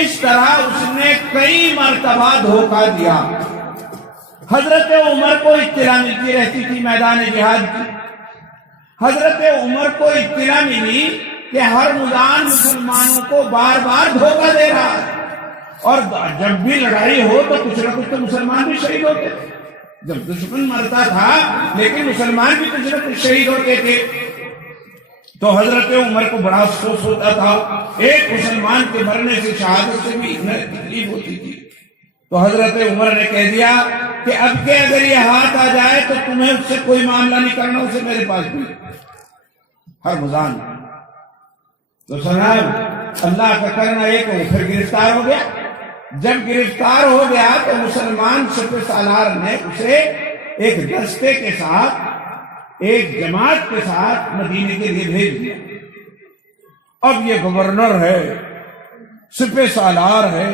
اس طرح اس نے کئی مرتبہ دھوکہ دیا۔ حضرت عمر کو اطلاع ملتی رہتی تھی میدان جہاد کی۔ حضرت عمر کو اطلاع ملی کہ ہرمزان مسلمانوں کو بار بار دھوکہ دے رہا ہے، اور جب بھی لڑائی ہو تو کچھ نہ کچھ تو مسلمان بھی شہید ہوتے تھے۔ جب دشمن مرتا تھا لیکن مسلمان بھی کچھ نہ کچھ شہید ہوتے تھے۔ تو حضرت عمر کو بڑا افسوس ہوتا تھا، ایک مسلمان کے مرنے سے، شہادت سے بھی انہیں تکلیف ہوتی تھی۔ تو حضرت عمر نے کہہ دیا کہ اب کے اگر یہ ہاتھ آ جائے تو تمہیں اس سے کوئی معاملہ نہیں کرنا، اسے میرے پاس بھی ہرمزان۔ تو سناب اللہ کا کرنا ایک وہ پھر گرفتار ہو گیا۔ جب گرفتار ہو گیا تو مسلمان سپہ سالار نے اسے ایک دستے کے ساتھ، ایک جماعت کے ساتھ مدینے کے لیے بھیج دیا۔ اب یہ گورنر ہے، سپہ سالار ہے،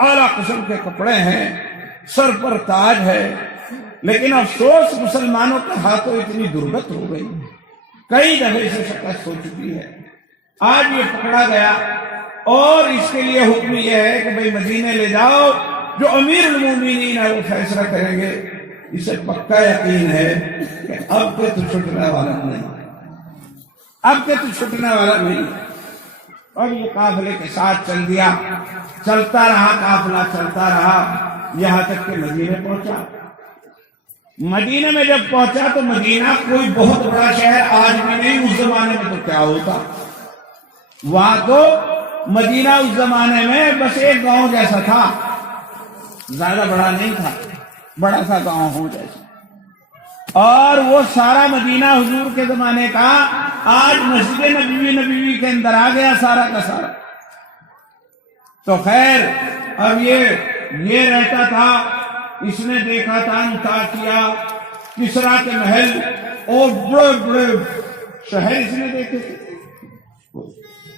اعلیٰ قسم کے کپڑے ہیں، سر پر تاج ہے، لیکن افسوس مسلمانوں کے ہاتھوں اتنی درگت ہو گئی، کئی دفعے سے شکست ہو چکی ہے۔ آج یہ پکڑا گیا اور اس کے لیے حکم یہ ہے کہ بھئی مدینے لے جاؤ، جو امیر المومنین ہے وہ فیصلہ کریں گے۔ اسے پکا یقین ہے کہ اب کے تو چھٹنے والا نہیں، اب کے تو چھٹنے والا نہیں۔ اور یہ قافلے کے ساتھ چل دیا، چلتا رہا قافلہ، چلتا رہا یہاں تک کہ مدینے پہنچا۔ مدینے میں جب پہنچا تو مدینہ کوئی بہت بڑا شہر آج بھی نہیں، اس زمانے میں تو کیا ہوتا، وہاں تو مدینہ اس زمانے میں بس ایک گاؤں جیسا تھا، زیادہ بڑا نہیں تھا، بڑا سا گاؤں ہو جیسا۔ اور وہ سارا مدینہ حضور کے زمانے کا آج مسجد نبوی کے اندر آ گیا سارا کا سارا۔ تو خیر اب یہ رہتا تھا، اس نے دیکھا تھا انطاکیہ، کسرا کے محل اور بڑے بڑے شہر اس نے دیکھے تھے۔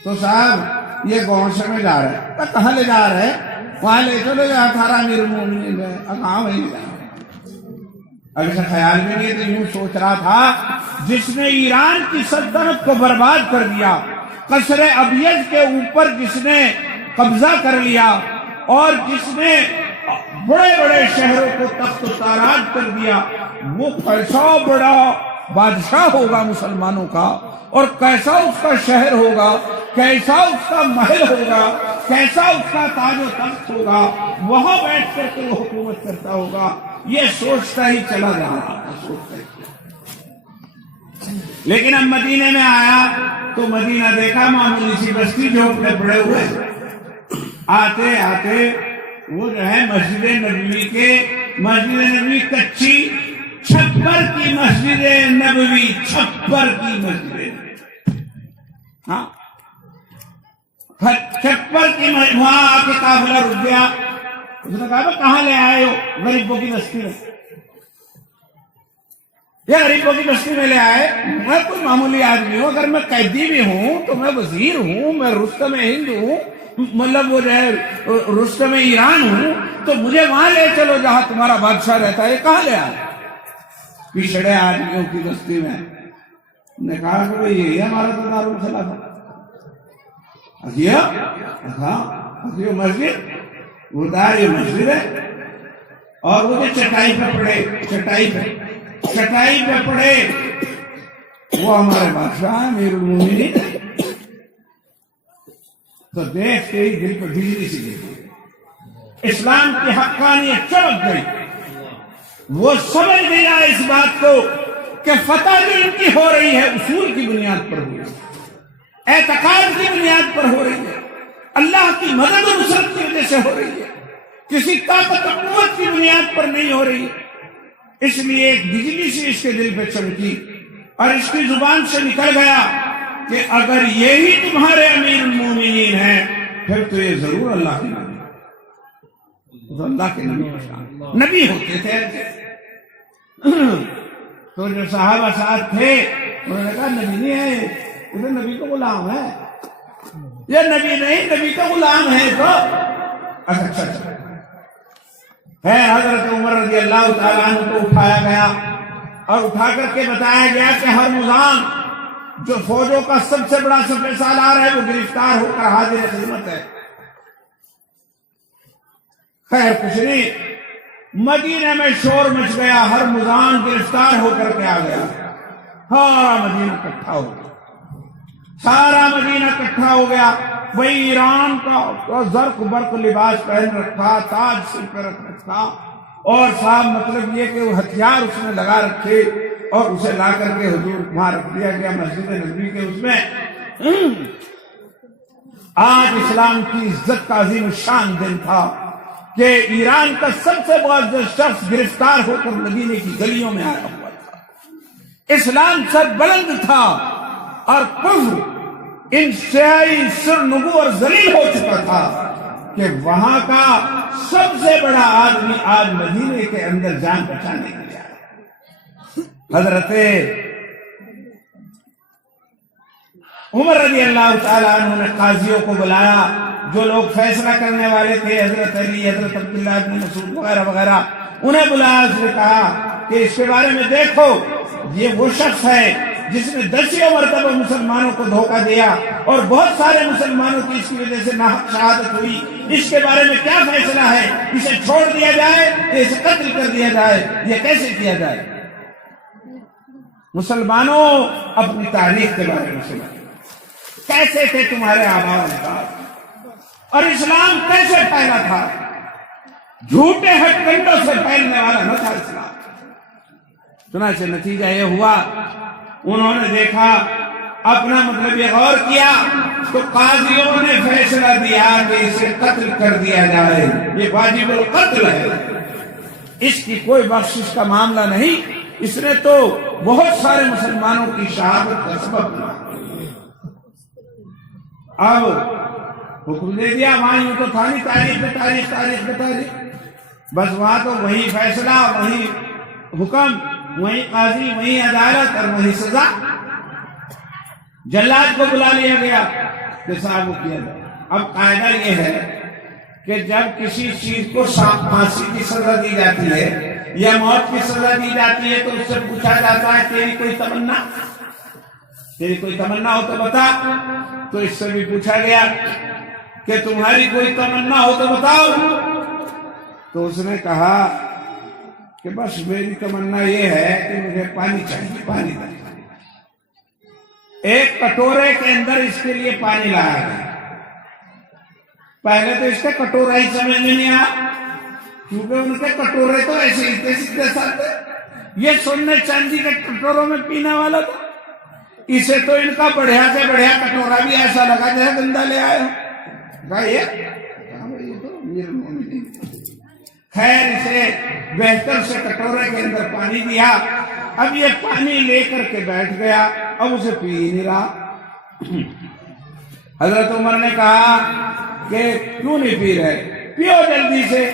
تو صاحب یہ گاؤں سے میں جا رہے ہیں، کہاں لے جا رہے ہیں؟ وہاں لے چلو جہاں تھارا امیر المومنین ہے، کہاں وہیں جا رہے ہیں۔ اب اسے خیال میں نہیں تو یوں سوچ رہا تھا، جس نے ایران کی سلطنت کو برباد کر دیا، قصر ابیض کے اوپر جس نے قبضہ کر لیا، اور جس نے بڑے بڑے شہروں کو تخت و تاراج کر دیا، وہ کیسا بڑا بادشاہ ہوگا مسلمانوں کا، اور کیسا اس کا شہر ہوگا، کیسا اس کا محل ہوگا، کیسا اس کا تاج و تخت ہوگا، وہاں بیٹھ کر کے وہ حکومت کرتا ہوگا۔ یہ سوچتا ہی چلا جا رہا تھا، لیکن اب مدینے میں آیا تو مدینہ دیکھا معمولی سی بستی، جھونپڑے پڑے ہوئے۔ آتے آتے وہ جو ہے مسجد نبوی کچی چھپر کی مسجد نبوی، چھپر کی مسجد، ہاں چھپر کی، وہاں آ کے قافلہ رک گیا۔ اس نے کہا کہاں لے آئے ہو؟ غریبوں کی بستی میں۔ یہ غریبوں کی بستی میں لے آئے؟ میں کوئی معمولی آدمی ہوں، اگر میں قیدی بھی ہوں تو میں وزیر ہوں، میں رستم ہند ہوں، مطلب وہ جو ہے رستم ایران ہوں، تو مجھے وہاں لے چلو جہاں تمہارا بادشاہ رہتا ہے۔ کہاں لے آئے؟ پچھڑے آدمیوں کی بستی میں۔ نے کہا کہ بھئی یہی ہمارا تو دارالخلافہ ہے، مسجد وہ دار یہ مسجد ہے، اور وہ جو چٹائی پہ پڑے وہ ہمارے بادشاہ ہیں امیر المومنین۔ تو دیکھ کے ہی دل کو بجلی سی گئی، اسلام کی حقانیت چمک گئی۔ وہ سمجھ گیا اس بات کو کہ فتح جو ان کی ہو رہی ہے اصول کی بنیاد پر ہوئی، اعتقاد کی بنیاد پر ہو رہی ہے، اللہ کی مدد و نصرت کی وجہ سے ہو رہی ہے، کسی طاقت و قوت کی بنیاد پر نہیں ہو رہی ہے۔ اس لیے ایک بجلی سے اس کے دل پہ چمکی اور اس کی زبان سے نکل گیا کہ اگر یہی تمہارے امیر المومنین ہیں پھر تو یہ ضرور اللہ کے نبی ہے۔ تو اللہ کے نبی ہوتے تھے۔ تو جو صحابہ ساتھ تھے انہوں نے کہا نبی نہیں ہے، یہ تو نبی کا غلام ہے، یہ نبی نہیں نبی کا غلام ہے۔ تو اچھا ہے، حضرت عمر رضی اللہ تعالیٰ عنہ کو اٹھایا گیا اور اٹھا کر کے بتایا گیا کہ ہرمزان جو فوجوں کا سب سے بڑا سپہ سالار ہے وہ گرفتار ہو کر حاضر خدمت ہے۔ خیر کچھ نہیں، مدینہ میں شور مچ گیا، ہرمزان گرفتار ہو کر کے آ گیا، سارا مدینہ اکٹھا ہو گیا، سارا مدینہ اکٹھا ہو گیا۔ وہی ایران کا زرق برق لباس پہن رکھا، تاج سر پہ رکھ رکھا، اور صاحب مطلب یہ کہ وہ ہتھیار اس نے لگا رکھے اور اسے لا کر کے حضور وہاں رکھ دیا گیا مسجد نبوی کے اس میں۔ آج اسلام کی عزت کا عظیم شان دن تھا کہ ایران کا سب سے بڑا شخص گرفتار ہو کر مدینے کی گلیوں میں آیا ہوا تھا۔ اسلام سر بلند تھا اور کفر انتہائی سرنگو اور ذلیل ہو چکا تھا کہ وہاں کا سب سے بڑا آدمی آج مدینے کے اندر جان بچانے کے لیے آیا۔ حضرت عمر رضی اللہ تعالیٰ عنہ نے قاضیوں کو بلایا، جو لوگ فیصلہ کرنے والے تھے، حضرت علی، حضرت عبداللہ بن مسعود وغیرہ وغیرہ، انہیں بلایا۔ اس نے کہا کہ اس کے بارے میں دیکھو، یہ وہ شخص ہے جس نے 10 مرتبہ مسلمانوں کو دھوکہ دیا اور بہت سارے مسلمانوں کی اس کی وجہ سے ناحق شہادت ہوئی، اس کے بارے میں کیا فیصلہ ہے؟ اسے چھوڑ دیا جائے کہ اسے قتل کر دیا جائے؟ یہ کیسے کیا جائے؟ مسلمانوں اپنی تاریخ کے بارے میں سنا، کیسے تھے تمہارے آباء و اجداد، اور اسلام کیسے پھیلا تھا؟ جھوٹے ہتھ کنڈوں سے پھیلنے والا نہ تھا اسلام۔ چنانچہ نتیجہ یہ ہوا، انہوں نے دیکھا، اپنا مطلب یہ غور کیا تو قاضیوں نے فیصلہ دیا کہ اسے قتل کر دیا جائے، یہ واجب القتل ہے، اس کی کوئی بخشش کا معاملہ نہیں، اس نے تو بہت سارے مسلمانوں کی شہادت کا سبب بنا۔ اب حکم دے دیا، وہاں یوں تو تھا نہیں، تاریخ پہ تاریخ، تاریخ پہ تاریخ، بس وہاں تو وہی فیصلہ، وہی حکم، وہی قاضی، وہی عدالت اور وہی سزا۔ جلاد کو بلا لیا گیا کہ صاحب وہ کیا جائے۔ اب قاعدہ یہ ہے کہ جب کسی چیز کو پھانسی کی سزا دی جاتی ہے یا موت کی سزا دی جاتی ہے تو اس سے پوچھا جاتا ہے تیری کوئی تمنا، تیری کوئی تمنا ہو تو بتا۔ تو اس سے بھی پوچھا گیا کہ تمہاری کوئی تمنا ہو تو بتاؤ۔ تو اس نے کہا کہ بس میری تمنا یہ ہے کہ مجھے پانی چاہیے، پانی چاہیے۔ ایک کٹورے کے اندر اس کے لیے پانی لایا گیا۔ پہلے تو اس کے کٹورا ہی سمجھ میں نہیں آیا، کیونکہ ان کے کٹورے تو ایسے ہی سیدھے سادے، یہ سونے چاندی کے کٹوروں میں پینے والا تھا۔ اسے تو ان کا بڑھیا سے بڑھیا کٹورا بھی ایسا لگا جیسے گندا لے آئے۔ خیر اسے بہتر سے کٹورے کے اندر پانی دیا، اب یہ پانی لے کر کے بیٹھ گیا، اب اسے پی نہیں رہا۔ حضرت عمر نے کہا کہ کیوں نہیں پی رہے؟ پیو جلدی سے،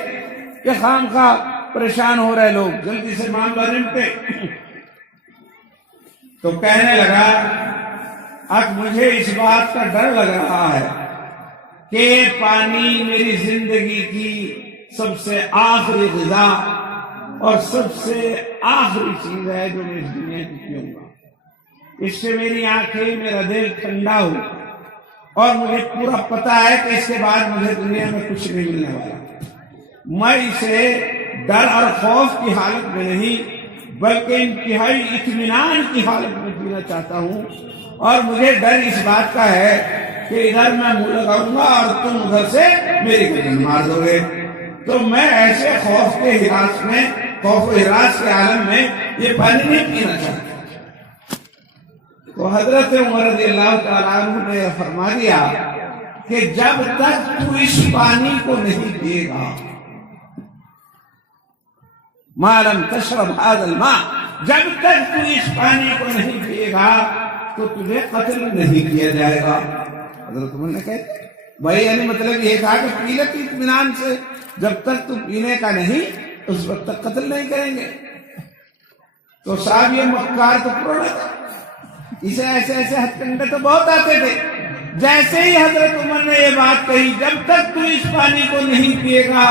کہ خواہ پریشان ہو رہے لوگ، جلدی سے معاملہ نمٹے۔ تو کہنے لگا اب مجھے اس بات کا ڈر لگ رہا ہے کہ پانی میری زندگی کی سب سے آخری غذا اور سب سے آخری چیز ہے جو میں اس دنیا کی پیوں گا۔ اس سے میری آنکھیں، میرا دل ٹھنڈا ہو، اور مجھے پورا پتا ہے کہ اس کے بعد مجھے دنیا میں کچھ نہیں ملنے والا۔ میں اسے ڈر اور خوف کی حالت میں نہیں بلکہ انتہائی اطمینان کی حالت میں پینا چاہتا ہوں، اور مجھے ڈر اس بات کا ہے کہ ادھر میں منہ لگاؤں گا اور تم ادھر سے میری گردن مار دو گے۔ تو میں ایسے خوف کے ہراس میں، خوف و ہراس کے عالم میں یہ پانی نہیں پینا چاہتا۔ تو حضرت عمر رضی اللہ تعالیٰ عنہ نے فرما دیا کہ جب تک تو اس پانی کو نہیں پیے گا، ما لم تشرب هذا الماء، جب تک تو اس پانی کو نہیں پیے گا تو تجھے قتل نہیں کیا جائے گا۔ حضرت عمر نے کہا بھائی یعنی مطلب یہ کہا کہ پی لے اطمینان سے، جب تک تو پینے کا نہیں اس وقت تک قتل نہیں کریں گے۔ تو صاحب یہ مکار تو پروڑا تھا، اسے ایسے ایسے ہتھ کنڈے تو بہت آتے تھے۔ جیسے ہی حضرت عمر نے یہ بات کہی جب تک تو اس پانی کو نہیں پیے گا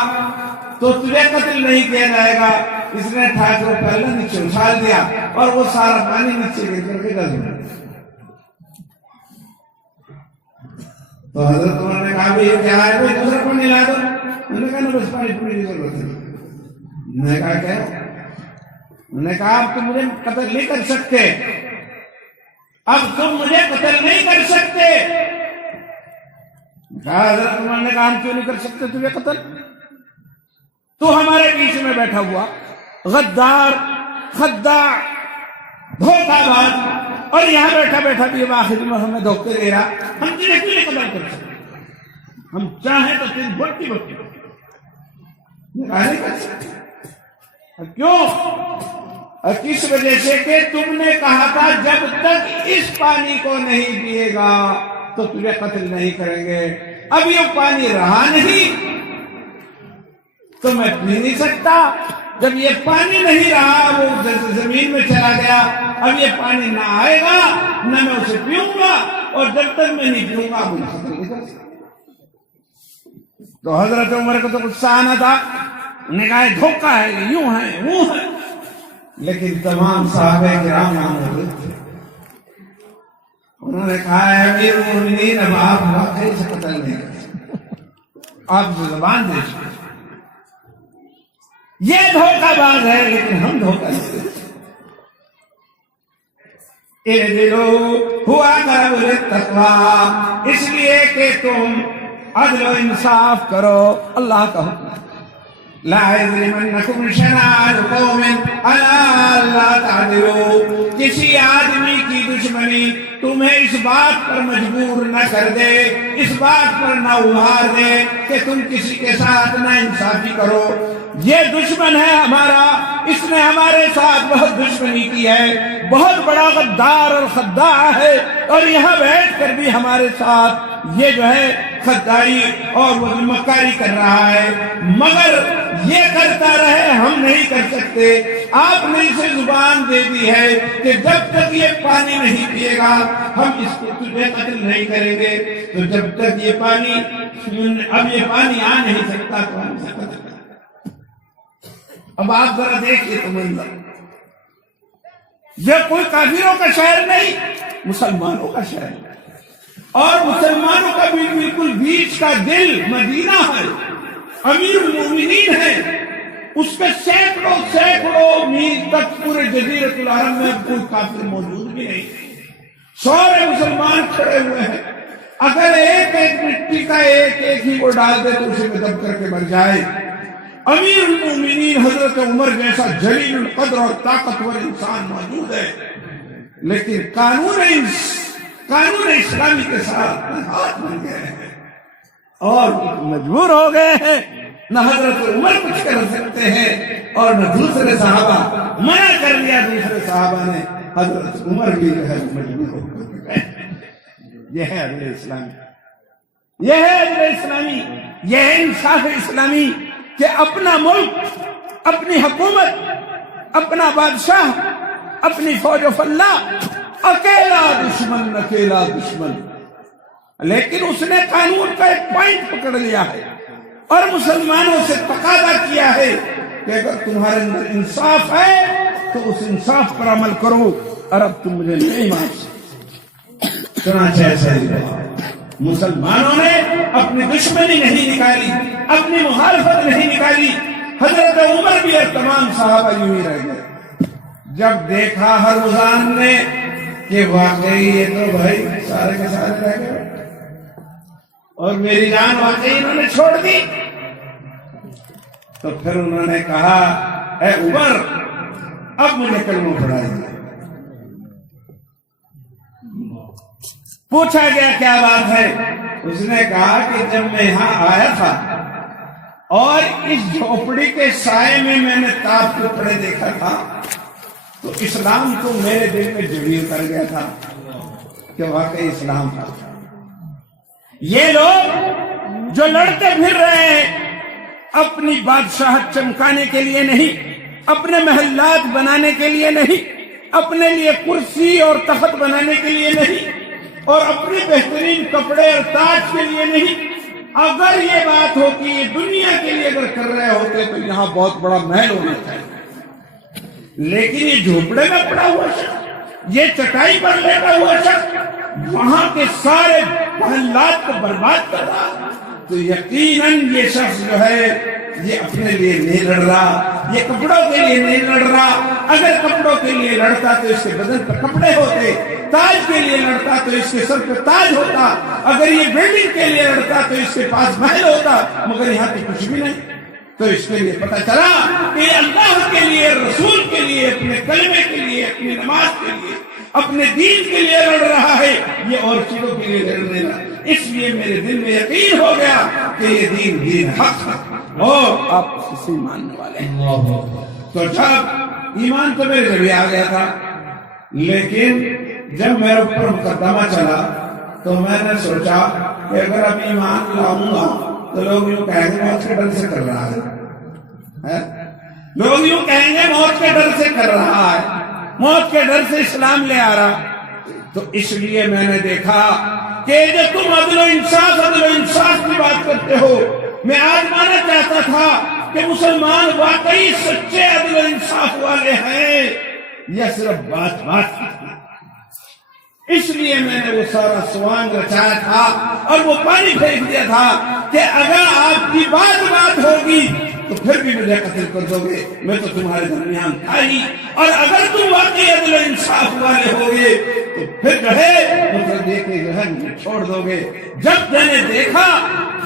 تو تجھے قتل نہیں کیا جائے گا، اس نے ٹھاکروں پہلے نیچے اچھال دیا اور وہ سارا پانی نیچے گر کر کے ڈال دیا۔ تو حضرت عمر نے کہا یہ کیا ہے، کوئی دوسرا پانی لا دو۔ انہوں نے کہا نا بس پانی پوری کی ضرورت ہے۔ انہوں نے کہا کیا؟ انہوں نے کہا اب تم مجھے قتل نہیں کر سکتے، اب تم مجھے قتل نہیں کر سکتے۔ کہا حضرت عمر نے کہا ہم کیوں نہیں کر سکتے تجھے قتل؟ تو ہمارے بیچ میں بیٹھا ہوا غدار، خداع، دھوکہ باز، اور یہاں بیٹھا بیٹھا بھی آخر میں ہمیں دھوکے دے رہا، ہم تجھے کیوں نہیں قتل کر سکتے؟ ہم چاہیں تو تیری بڑتی بڑتی نہیں کر سکتے۔ کیوں؟ کس وجہ سے کہ تم نے کہا تھا جب تک اس پانی کو نہیں پیے گا تو تجھے قتل نہیں کریں گے۔ اب یہ پانی رہا نہیں تو میں پی نہیں سکتا، جب یہ پانی نہیں رہا وہ زمین میں چلا گیا، اب یہ پانی نہ آئے گا نہ میں اسے پیوں گا، اور جب تک میں نہیں پیوں گا مجھے قتل نہیں کر سکتا۔ تو حضرت عمر کو تو غصہ آنا تھا، انہوں نے کہا دھوکہ ہے، یوں ہے وہ ہے، لیکن تمام صحابہ کرام موجود تھے۔ انہوں نے کہا امیر المومنین اب آپ واقعی سے قتل نہیں کر سکتے، آپ سے زبان دے سکتے، یہ دھوکہ باز ہے لیکن ہم دھوکہ نہیں دے سکتے۔ اعدلوا ہوا اقرب للتقوی، اس لیے کہ تم عدل و انصاف کرو، اللہ کا حکم ہے۔ لا يجرمنكم شنآن قوم على ألا تعدلوا، کسی آدمی کی دشمنی تمہیں اس بات پر مجبور نہ کر دے، اس بات پر نہ ابھار دے کہ تم کسی کے ساتھ نہ انصافی کرو۔ یہ دشمن ہے ہمارا، اس نے ہمارے ساتھ بہت دشمنی کی ہے، بہت بڑا غدار اور خداع ہے، اور یہاں بیٹھ کر بھی ہمارے ساتھ یہ جو ہے خدائی اور وہ مکاری کر رہا ہے، مگر یہ کرتا رہے ہم نہیں کر سکتے۔ آپ نے اسے زبان دے دی ہے کہ جب تک یہ پانی نہیں پیے گا ہم اس کو تجھے قتل نہیں کریں گے، تو جب تک یہ پانی اب یہ پانی آ نہیں سکتا تو ہم اسے قتل کریں۔ اب آپ ذرا دیکھیے تو منظر، یہ کوئی کافروں کا شہر نہیں، مسلمانوں کا شہر ہے، اور مسلمانوں کا بھی بالکل بیچ کا دل مدینہ ہے، امیر المومنین ہے، اس کے سینکڑوں میل تک پورے جزیرۃ العرب میں کوئی کافر موجود بھی نہیں، سارے مسلمان کھڑے ہوئے ہیں۔ اگر ایک ایک مٹی کا ایک ہی وہ ڈال دے تو اسے میں دب کر کے مر جائے۔ امیر المومنین حضرت عمر جیسا جلیل القدر اور طاقتور انسان موجود ہے، لیکن قانون اسلامی کے ساتھ ہاتھ بن گئے ہیں اور مجبور ہو گئے ہیں، نہ حضرت عمر کچھ کر سکتے ہیں اور نہ دوسرے صحابہ، منع کر دیا دوسرے صحابہ نے، حضرت عمر بھی جو ہے مجبور ہو گئے۔ یہ ہے عدل اسلامی، یہ ہے عدل اسلامی، یہ ہے انصاف اسلامی کہ اپنا ملک، اپنی حکومت، اپنا بادشاہ، اپنی فوج و فلہ، اکیلا دشمن، لیکن اس نے قانون کا ایک پوائنٹ پکڑ لیا ہے اور مسلمانوں سے تقاضا کیا ہے کہ اگر تمہارے اندر انصاف ہے تو اس انصاف پر عمل کرو، اور اب تم مجھے نہیں مان سکتے۔ چنانچہ ایسا ہی ہوا، مسلمانوں نے اپنی دشمنی نہیں نکالی، اپنی مخالفت نہیں نکالی، حضرت عمر بھی اور تمام صحابہ یوں ہی رہ گئے۔ جب دیکھا ہرمزان نے کہ واقعی یہ تو بھائی سارے کے سارے رہ گئے اور میری جان واقعی انہوں نے چھوڑ دی، تو پھر انہوں نے کہا اے عمر اب مجھے کلمہ پڑھائیے۔ پوچھا گیا کیا بات ہے؟ اس نے کہا کہ جب میں یہاں آیا تھا اور اس جھوپڑی کے سائے میں نے تاب ٹکڑے دیکھا تھا تو اسلام تو میرے دل میں جڑی اتر گیا تھا کہ واقعی اسلام تھا۔ یہ لوگ جو لڑتے پھر رہے ہیں اپنی بادشاہت چمکانے کے لیے نہیں، اپنے محلات بنانے کے لیے نہیں، اپنے لیے کرسی اور تخت بنانے کے لیے نہیں، اور اپنے بہترین کپڑے اور تاج کے لیے نہیں، اگر یہ بات ہو کہ یہ دنیا کے لیے اگر کر رہے ہوتے تو یہاں بہت بڑا محل ہونا چاہیے، لیکن یہ جھوپڑے میں پڑا ہوا شخص، یہ چٹائی پر لیٹا ہوا شخص وہاں کے سارے محلات کو برباد کر رہا، تو یقیناً یہ شخص جو ہے یہ اپنے لیے نہیں لڑ رہا، یہ کپڑوں کے لیے نہیں لڑ رہا۔ اگر کپڑوں کے لیے لڑتا تو اس کے بدن پر کپڑے ہوتے، تاج کے لیے لڑتا تو اس کے سر پہ تاج ہوتا، اگر یہ بلڈنگ کے لیے لڑتا تو اس کے پاس محل ہوتا، مگر یہاں تو کچھ بھی نہیں۔ تو اس کے لیے پتہ چلا کہ اللہ کے لیے، رسول کے لیے، اپنے کلمے کے لیے، اپنی نماز کے لیے، اپنے دین کے لیے لڑ رہا ہے، یہ اور چیزوں کے لیے لڑنے لگا۔ اس لیے میرے دل میں یقین ہو گیا کہ یہ دین حق ہے اور آپ اس سے ماننے والے ہیں۔ تو جب ایمان تو میرے ذریعے آ گیا تھا، لیکن جب میرے اوپر مقدمہ چلا تو میں نے سوچا کہ اگر اب ایمان لاؤں گا تو لوگ یوں کہیں گے موت کے ڈر سے کر رہا ہے، لوگ یوں کہیں گے موت کے ڈر سے کر رہا ہے، موت کے ڈر سے اسلام لے آ رہا۔ تو اس لیے میں نے دیکھا کہ جو تم عدل و انصاف کی بات کرتے ہو، میں آج مانا چاہتا تھا کہ مسلمان واقعی سچے عدل و انصاف والے ہیں یا صرف بات۔ اس لیے میں نے وہ سارا سوانگ رچایا تھا اور وہ پانی پھینک دیا تھا کہ اگر آپ کی بات ہوگی تو پھر بھی مجھے قتل کر دو گے، میں تو تمہارے درمیان تھا ہی، اور اگر تم واقعی عدل و انصاف والے ہوگے تو پھر جو ہے مطلب دیکھے جو ہے مجھے چھوڑ دو گے۔ جب میں نے دیکھا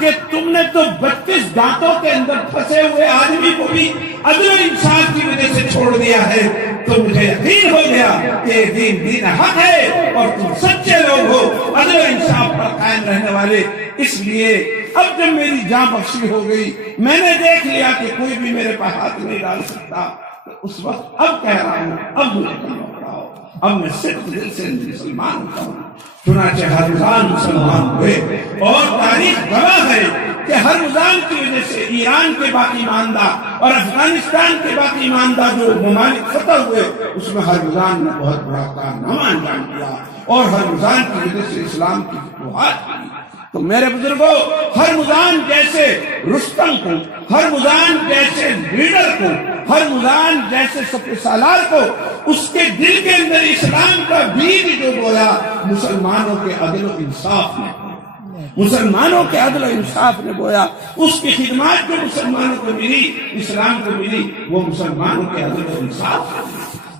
کہ تم نے تو 32 دانتوں کے اندر پھنسے ہوئے آدمی کو بھی عدل و انصاف کی وجہ سے چھوڑ دیا ہے تو مجھے یقین ہو گیا کہ یہ دین حق ہے اور تم سچے لوگ ہو، عدل و انصاف پر قائم رہنے والے۔ اس لیے اب جب میری جان بخشی ہو گئی، میں نے دیکھ لیا کہ کوئی بھی میرے پاس ہاتھ نہیں ڈال سکتا، تو اس وقت اب کہہ رہا ہوں اب مجھے کلمہ پڑھاؤ، اب میں صرف دل سے مسلمان ہوتا ہوں۔ چنانچہ ہرمزان مسلمان ہوئے اور تاریخ گواہ ہے کہ ہرمزان کی وجہ سے ایران کے باقی ماندہ اور افغانستان کے باقی ماندہ جو ممالک فتح ہوئے، اس میں ہرمزان نے بہت بڑا کارنامہ انجام دیا اور ہرمزان کی وجہ سے اسلام کی فتوحات ہوئی۔ تو میرے بزرگوں، ہرمزان جیسے رستم کو، ہرمزان جیسے لیڈر کو، ہرمزان جیسے سپہ سالار کو، اس کے دل کے اندر اسلام کا بیج جو بویا مسلمانوں کے عدل و انصاف نے، مسلمانوں کے عدل و انصاف نے بویا۔ اس کی خدمات جو مسلمانوں کو ملی، اسلام کو ملی، وہ مسلمانوں کے عدل و انصاف نے۔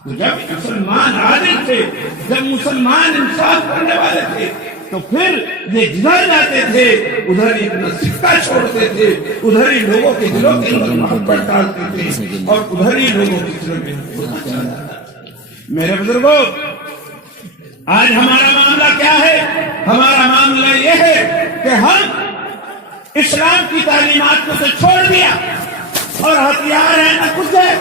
تو جب مسلمان عادل تھے، جب مسلمان انصاف کرنے والے تھے، تو پھر یہ جدھر جاتے تھے ادھر ہی اپنا سکہ چھوڑتے تھے، ادھر ہی لوگوں کے دلوں کے اندر محبت ڈالتے تھے اور ادھر ہی لوگوں کی طرف۔ میرے بزرگوں، آج ہمارا معاملہ کیا ہے؟ ہمارا معاملہ یہ ہے کہ ہم اسلام کی تعلیمات کو تو چھوڑ دیا اور ہتھیار ہے نہ کچھ ہے،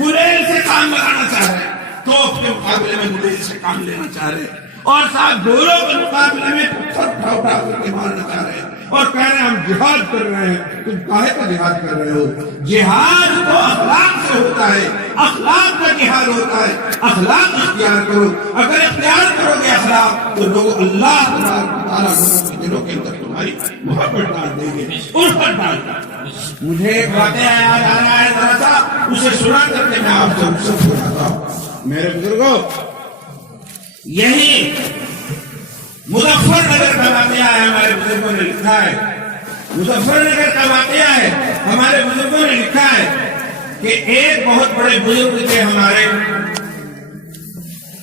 گلیل سے کام لگانا چاہ رہے ہیں، توپ کے مقابلے میں گلیل سے کام لینا چاہ رہے ہیں، اور صاحب گولوں کے مقابلے میں پتھر اٹھا کر کے مارنا چاہ رہے ہیں اور کہہ رہے ہیں ہم جہاد کر رہے ہیں۔ تم کاہے کا جہاد کر رہے ہو؟ جہاد تو اخلاق سے ہوتا ہے، اخلاق کا جہاد ہوتا ہے۔ اخلاق اختیار کرو، اگر اختیار کرو گے اخلاق تو لوگ اللہ تعالیٰ کے دلوں کے اندر تمہاری محبت ڈال دیں گے، الفت ڈال دیں گے۔ مجھے ایک واقعہ یاد آ رہا ہے، ذرا سا اسے سنا کر کے میں آپ سے رخصت ہو جاتا ہوں۔ میرے بزرگوں، یہی مظفر نگر کا واقعہ ہے، ہمارے بزرگوں نے لکھا ہے، مظفر نگر کا واقعہ ہے، ہمارے بزرگوں نے لکھا ہے کہ ایک بہت بڑے بزرگ تھے ہمارے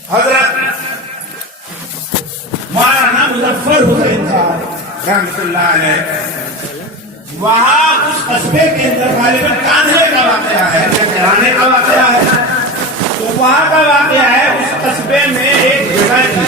حضرت مولانا مظفر حسین صاحب رحمۃ اللہ علیہ۔ وہاں اس قصبے کے اندر غالباً کاندھلے کا واقعہ ہے، کرانے کا واقعہ ہے، تو وہاں کا واقعہ ہے، اس قصبے میں ایک جگہ تھی،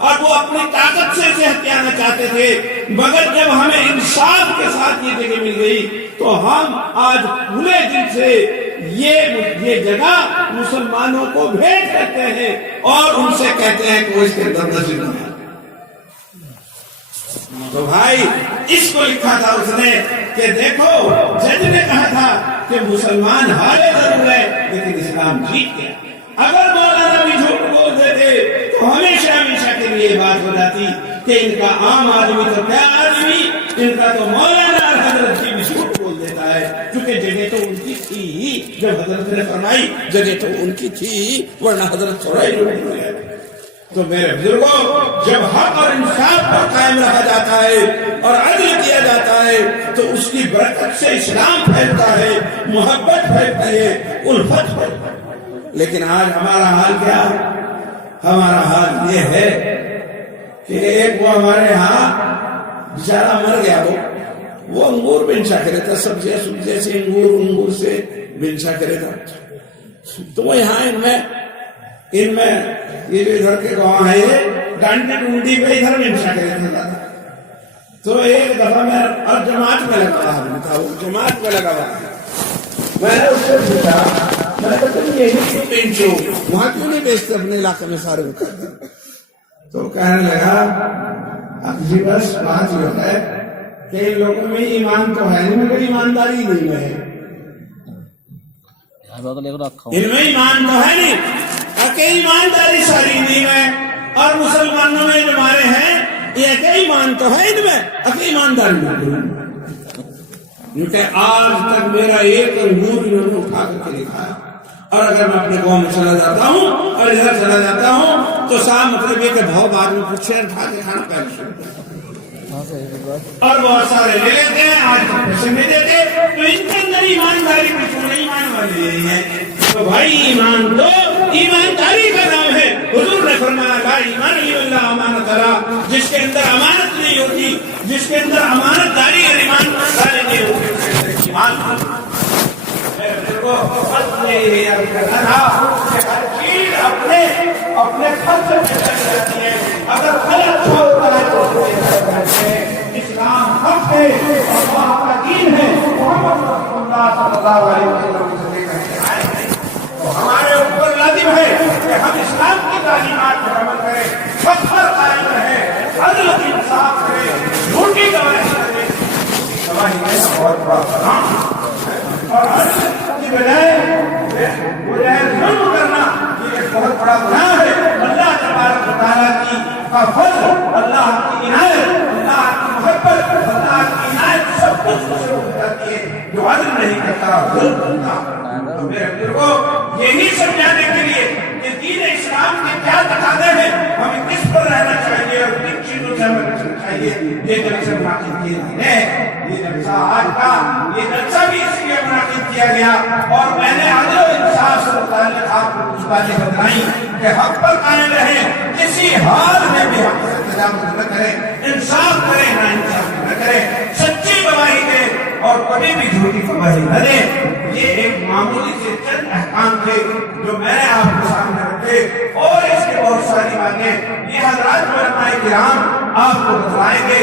اور وہ اپنی طاقت سے اسے ہتھیانا چاہتے تھے، مگر جب ہمیں انصاف کے ساتھ یہ جگہ مل گئی تو ہم آج کھلے دل سے یہ جگہ مسلمانوں کو بھیٹ کرتے ہیں اور ان سے کہتے ہیں کہ وہ اس کے اندر نظر نہ آئے۔ تو بھائی اس کو لکھا تھا اس نے کہ دیکھو جج نے کہا تھا کہ مسلمان ہارے ضرور ہے لیکن اسلام جیت گیا۔ اگر مولانا بھی جھوٹ بول دیتے تو ہمیشہ ہمیشہ کے لیے بات ہو جاتی کہ ان کا عام آدمی تو کیا آدمی، ان کا تو مولانا اور حضرت بھی جھوٹ بول دیتا ہے، کیونکہ جگہ تو ان کی تھی ہی، جب حضرت نے فرمائی جگہ تو ان کی تھی، ورنہ حضرت تھوڑا ہی جھوٹ بول گئے۔ تو میرے بزرگوں، جب حق اور انصاف پر قائم رہا جاتا ہے اور عدل کیا جاتا ہے تو اس کی برکت سے اسلام پھیلتا ہے، محبت پھیلتی ہے، الفت پھیلتی ہے۔ لیکن آج ہمارا حال کیا؟ ہمارا حال یہ ہے کہ ایک وہ ہمارے ہاں بیچارہ مر گیا، وہ انگور بنچا کرے تھا، سبزیاں سے انگور سے بنچا کرے تھا، تو وہ یہاں ان میں یہ جو ادھر کے گاؤں ہے یہ ڈانڈی ڈونڈی پہ ادھر بنچا کرے تھا۔ تو ایک دفعہ میں اور جماعت میں لگا آدمی تھا، وہ جماعت میں لگا ہوا، میں نے اس سے پوچھا، میں نے کہا تم یہی کیوں بینچو، وہاں کیوں نہیں بیچتے اپنے علاقے میں سارے ہوتے؟ تو کہنے لگا اب جی بس بات یہ ہے کہ ان لوگوں میں ایمان تو ہے نہیں، مگر ایمانداری نہیں ہے، ان میں ایمان تو ہے نہیں کہ ایمانداری ساری نہیں ہے، اور مسلمانوں میں جو ہمارے ہیں یہ کہ ایمان تو ہے ان میں کہ ایمانداری نہیں، کیونکہ آج تک میرا ایک انگور انہوں نے اٹھا کر کے دکھایا، اور اگر میں اپنے گاؤں میں چلا جاتا ہوں اور ادھر چلا جاتا ہوں تو صاحب مطلب یہ کہ بہت بعد میں کچھ شیر اٹھا کے کھانا پہلے شروع کرتا اور بہت سارے لے لیتے ہیں، آج تک پیسے نہیں دیتے، تو ان کے اندر ایمانداری بھی کیوں نہیں، ایمان والی نہیں ہے۔ تو بھائی ایمان تو ایمانداری کا نام ہے، حضور نے فرمایا لا ایمان الا اللہ امانت اللہ، جس کے اندر امانت نہیں ہوتی، جس کے اندر امانت داری اور ایمانداری نہیں ہوتی، اس کے اندر ایمان نہیں ہوتی۔ اپنے خرچ سے جاتی ہے، اگر غلط چھوڑتا ہے تو اسلام حق ہے، اللہ کا دین ہے، محمد رسول اللہ صلی اللہ علیہ وسلم تو ہمارے اوپر لازم ہے کہ ہم اسلام کی تعلیمات پر عمل کریں، حق پر قائم رہیں، عدل کی انصاف کریں، جھوٹی گواہی کریں، گواہی دینا بہت بڑا گناہ اور عدل کی بجائے ظلم کرنا یہ ایک بہت بڑا گناہ ہے۔ اللہ تبارک و تعالیٰ کا فضل، اللہ کی عنایت، اللہ کی محبت، اللہ کی عنایت سب کچھ سے ہو جاتی ہے، جو عدل نہیں کرتا ظلم کرتا۔ تو میرے بزرگوں، یہی سمجھانے کے لیے کہ دین اسلام کے کیا تقاضے ہیں، ہمیں کس پر رہنا چاہیے اور کن چیزوں سے ہمیں بچنا چاہیے، یہ جلسہ منعقد کیا گیا ہے۔ یہ جلسہ آج کا یہ جلسہ بھی اس لیے منعقد کیا گیا، اور میں نے عدل و انصاف سے متعلق آپ کو کچھ باتیں بتائیں کہ حق پر قائم رہیں، کسی حال میں بھی حق سے تجاوز نہ کریں، انصاف کریں نہ انصاف نہ کریں، سچی گواہی دیں اور کبھی بھی جھوٹی گواہی نہ دیں۔ یہ ایک معمولی سے چند احکام تھے جو میں نے آپ کے سامنے رکھے، اور اس کے بہت ساری باتیں یہ حضرات علماء کرام آپ کو بتلائیں گے۔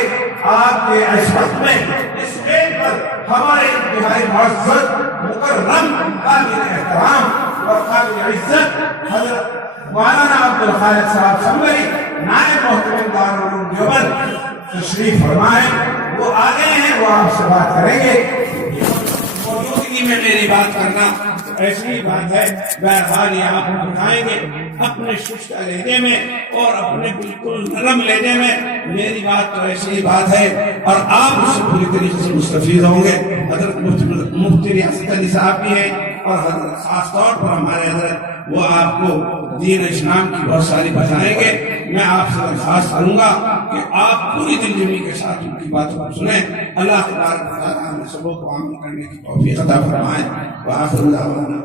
آپ کے اس وقت میں اس اسٹیج پر ہمارے انتہائی معزز مکرم قابل احترام اور قابل عزت حضرت مولانا عبدالخالق صاحب سنبری نائب محترم دارالعلوم دیوبند تشریف فرمائیں، وہ آگے ہیں، وہ آپ سے بات کریں گے۔ موجودگی میں میری بات کرنا ایسی بات ہے، بہرحال یہ آپ بتائیں گے اپنے ششتہ لہجے میں اور اپنے بالکل نرم لہجے میں، میری بات تو ایسی بات ہے اور آپ اس سے پوری طریقے سے مستفید ہوں گے۔ حضرت مفتی ریاست علی صاحب بھی ہیں، اور حضرت خاص طور پر ہمارے حضرت وہ آپ کو دین اسلام کی بہت ساری بتائیں گے۔ میں آپ سے درخواست کروں گا کہ آپ پوری دل جمی کے ساتھ ان کی باتوں کو سنیں۔ اللہ تبارک و تعالیٰ ہمیں سبوں کو عمل کرنے کی توفیق عطا فرمائے۔ وآخر دعوانا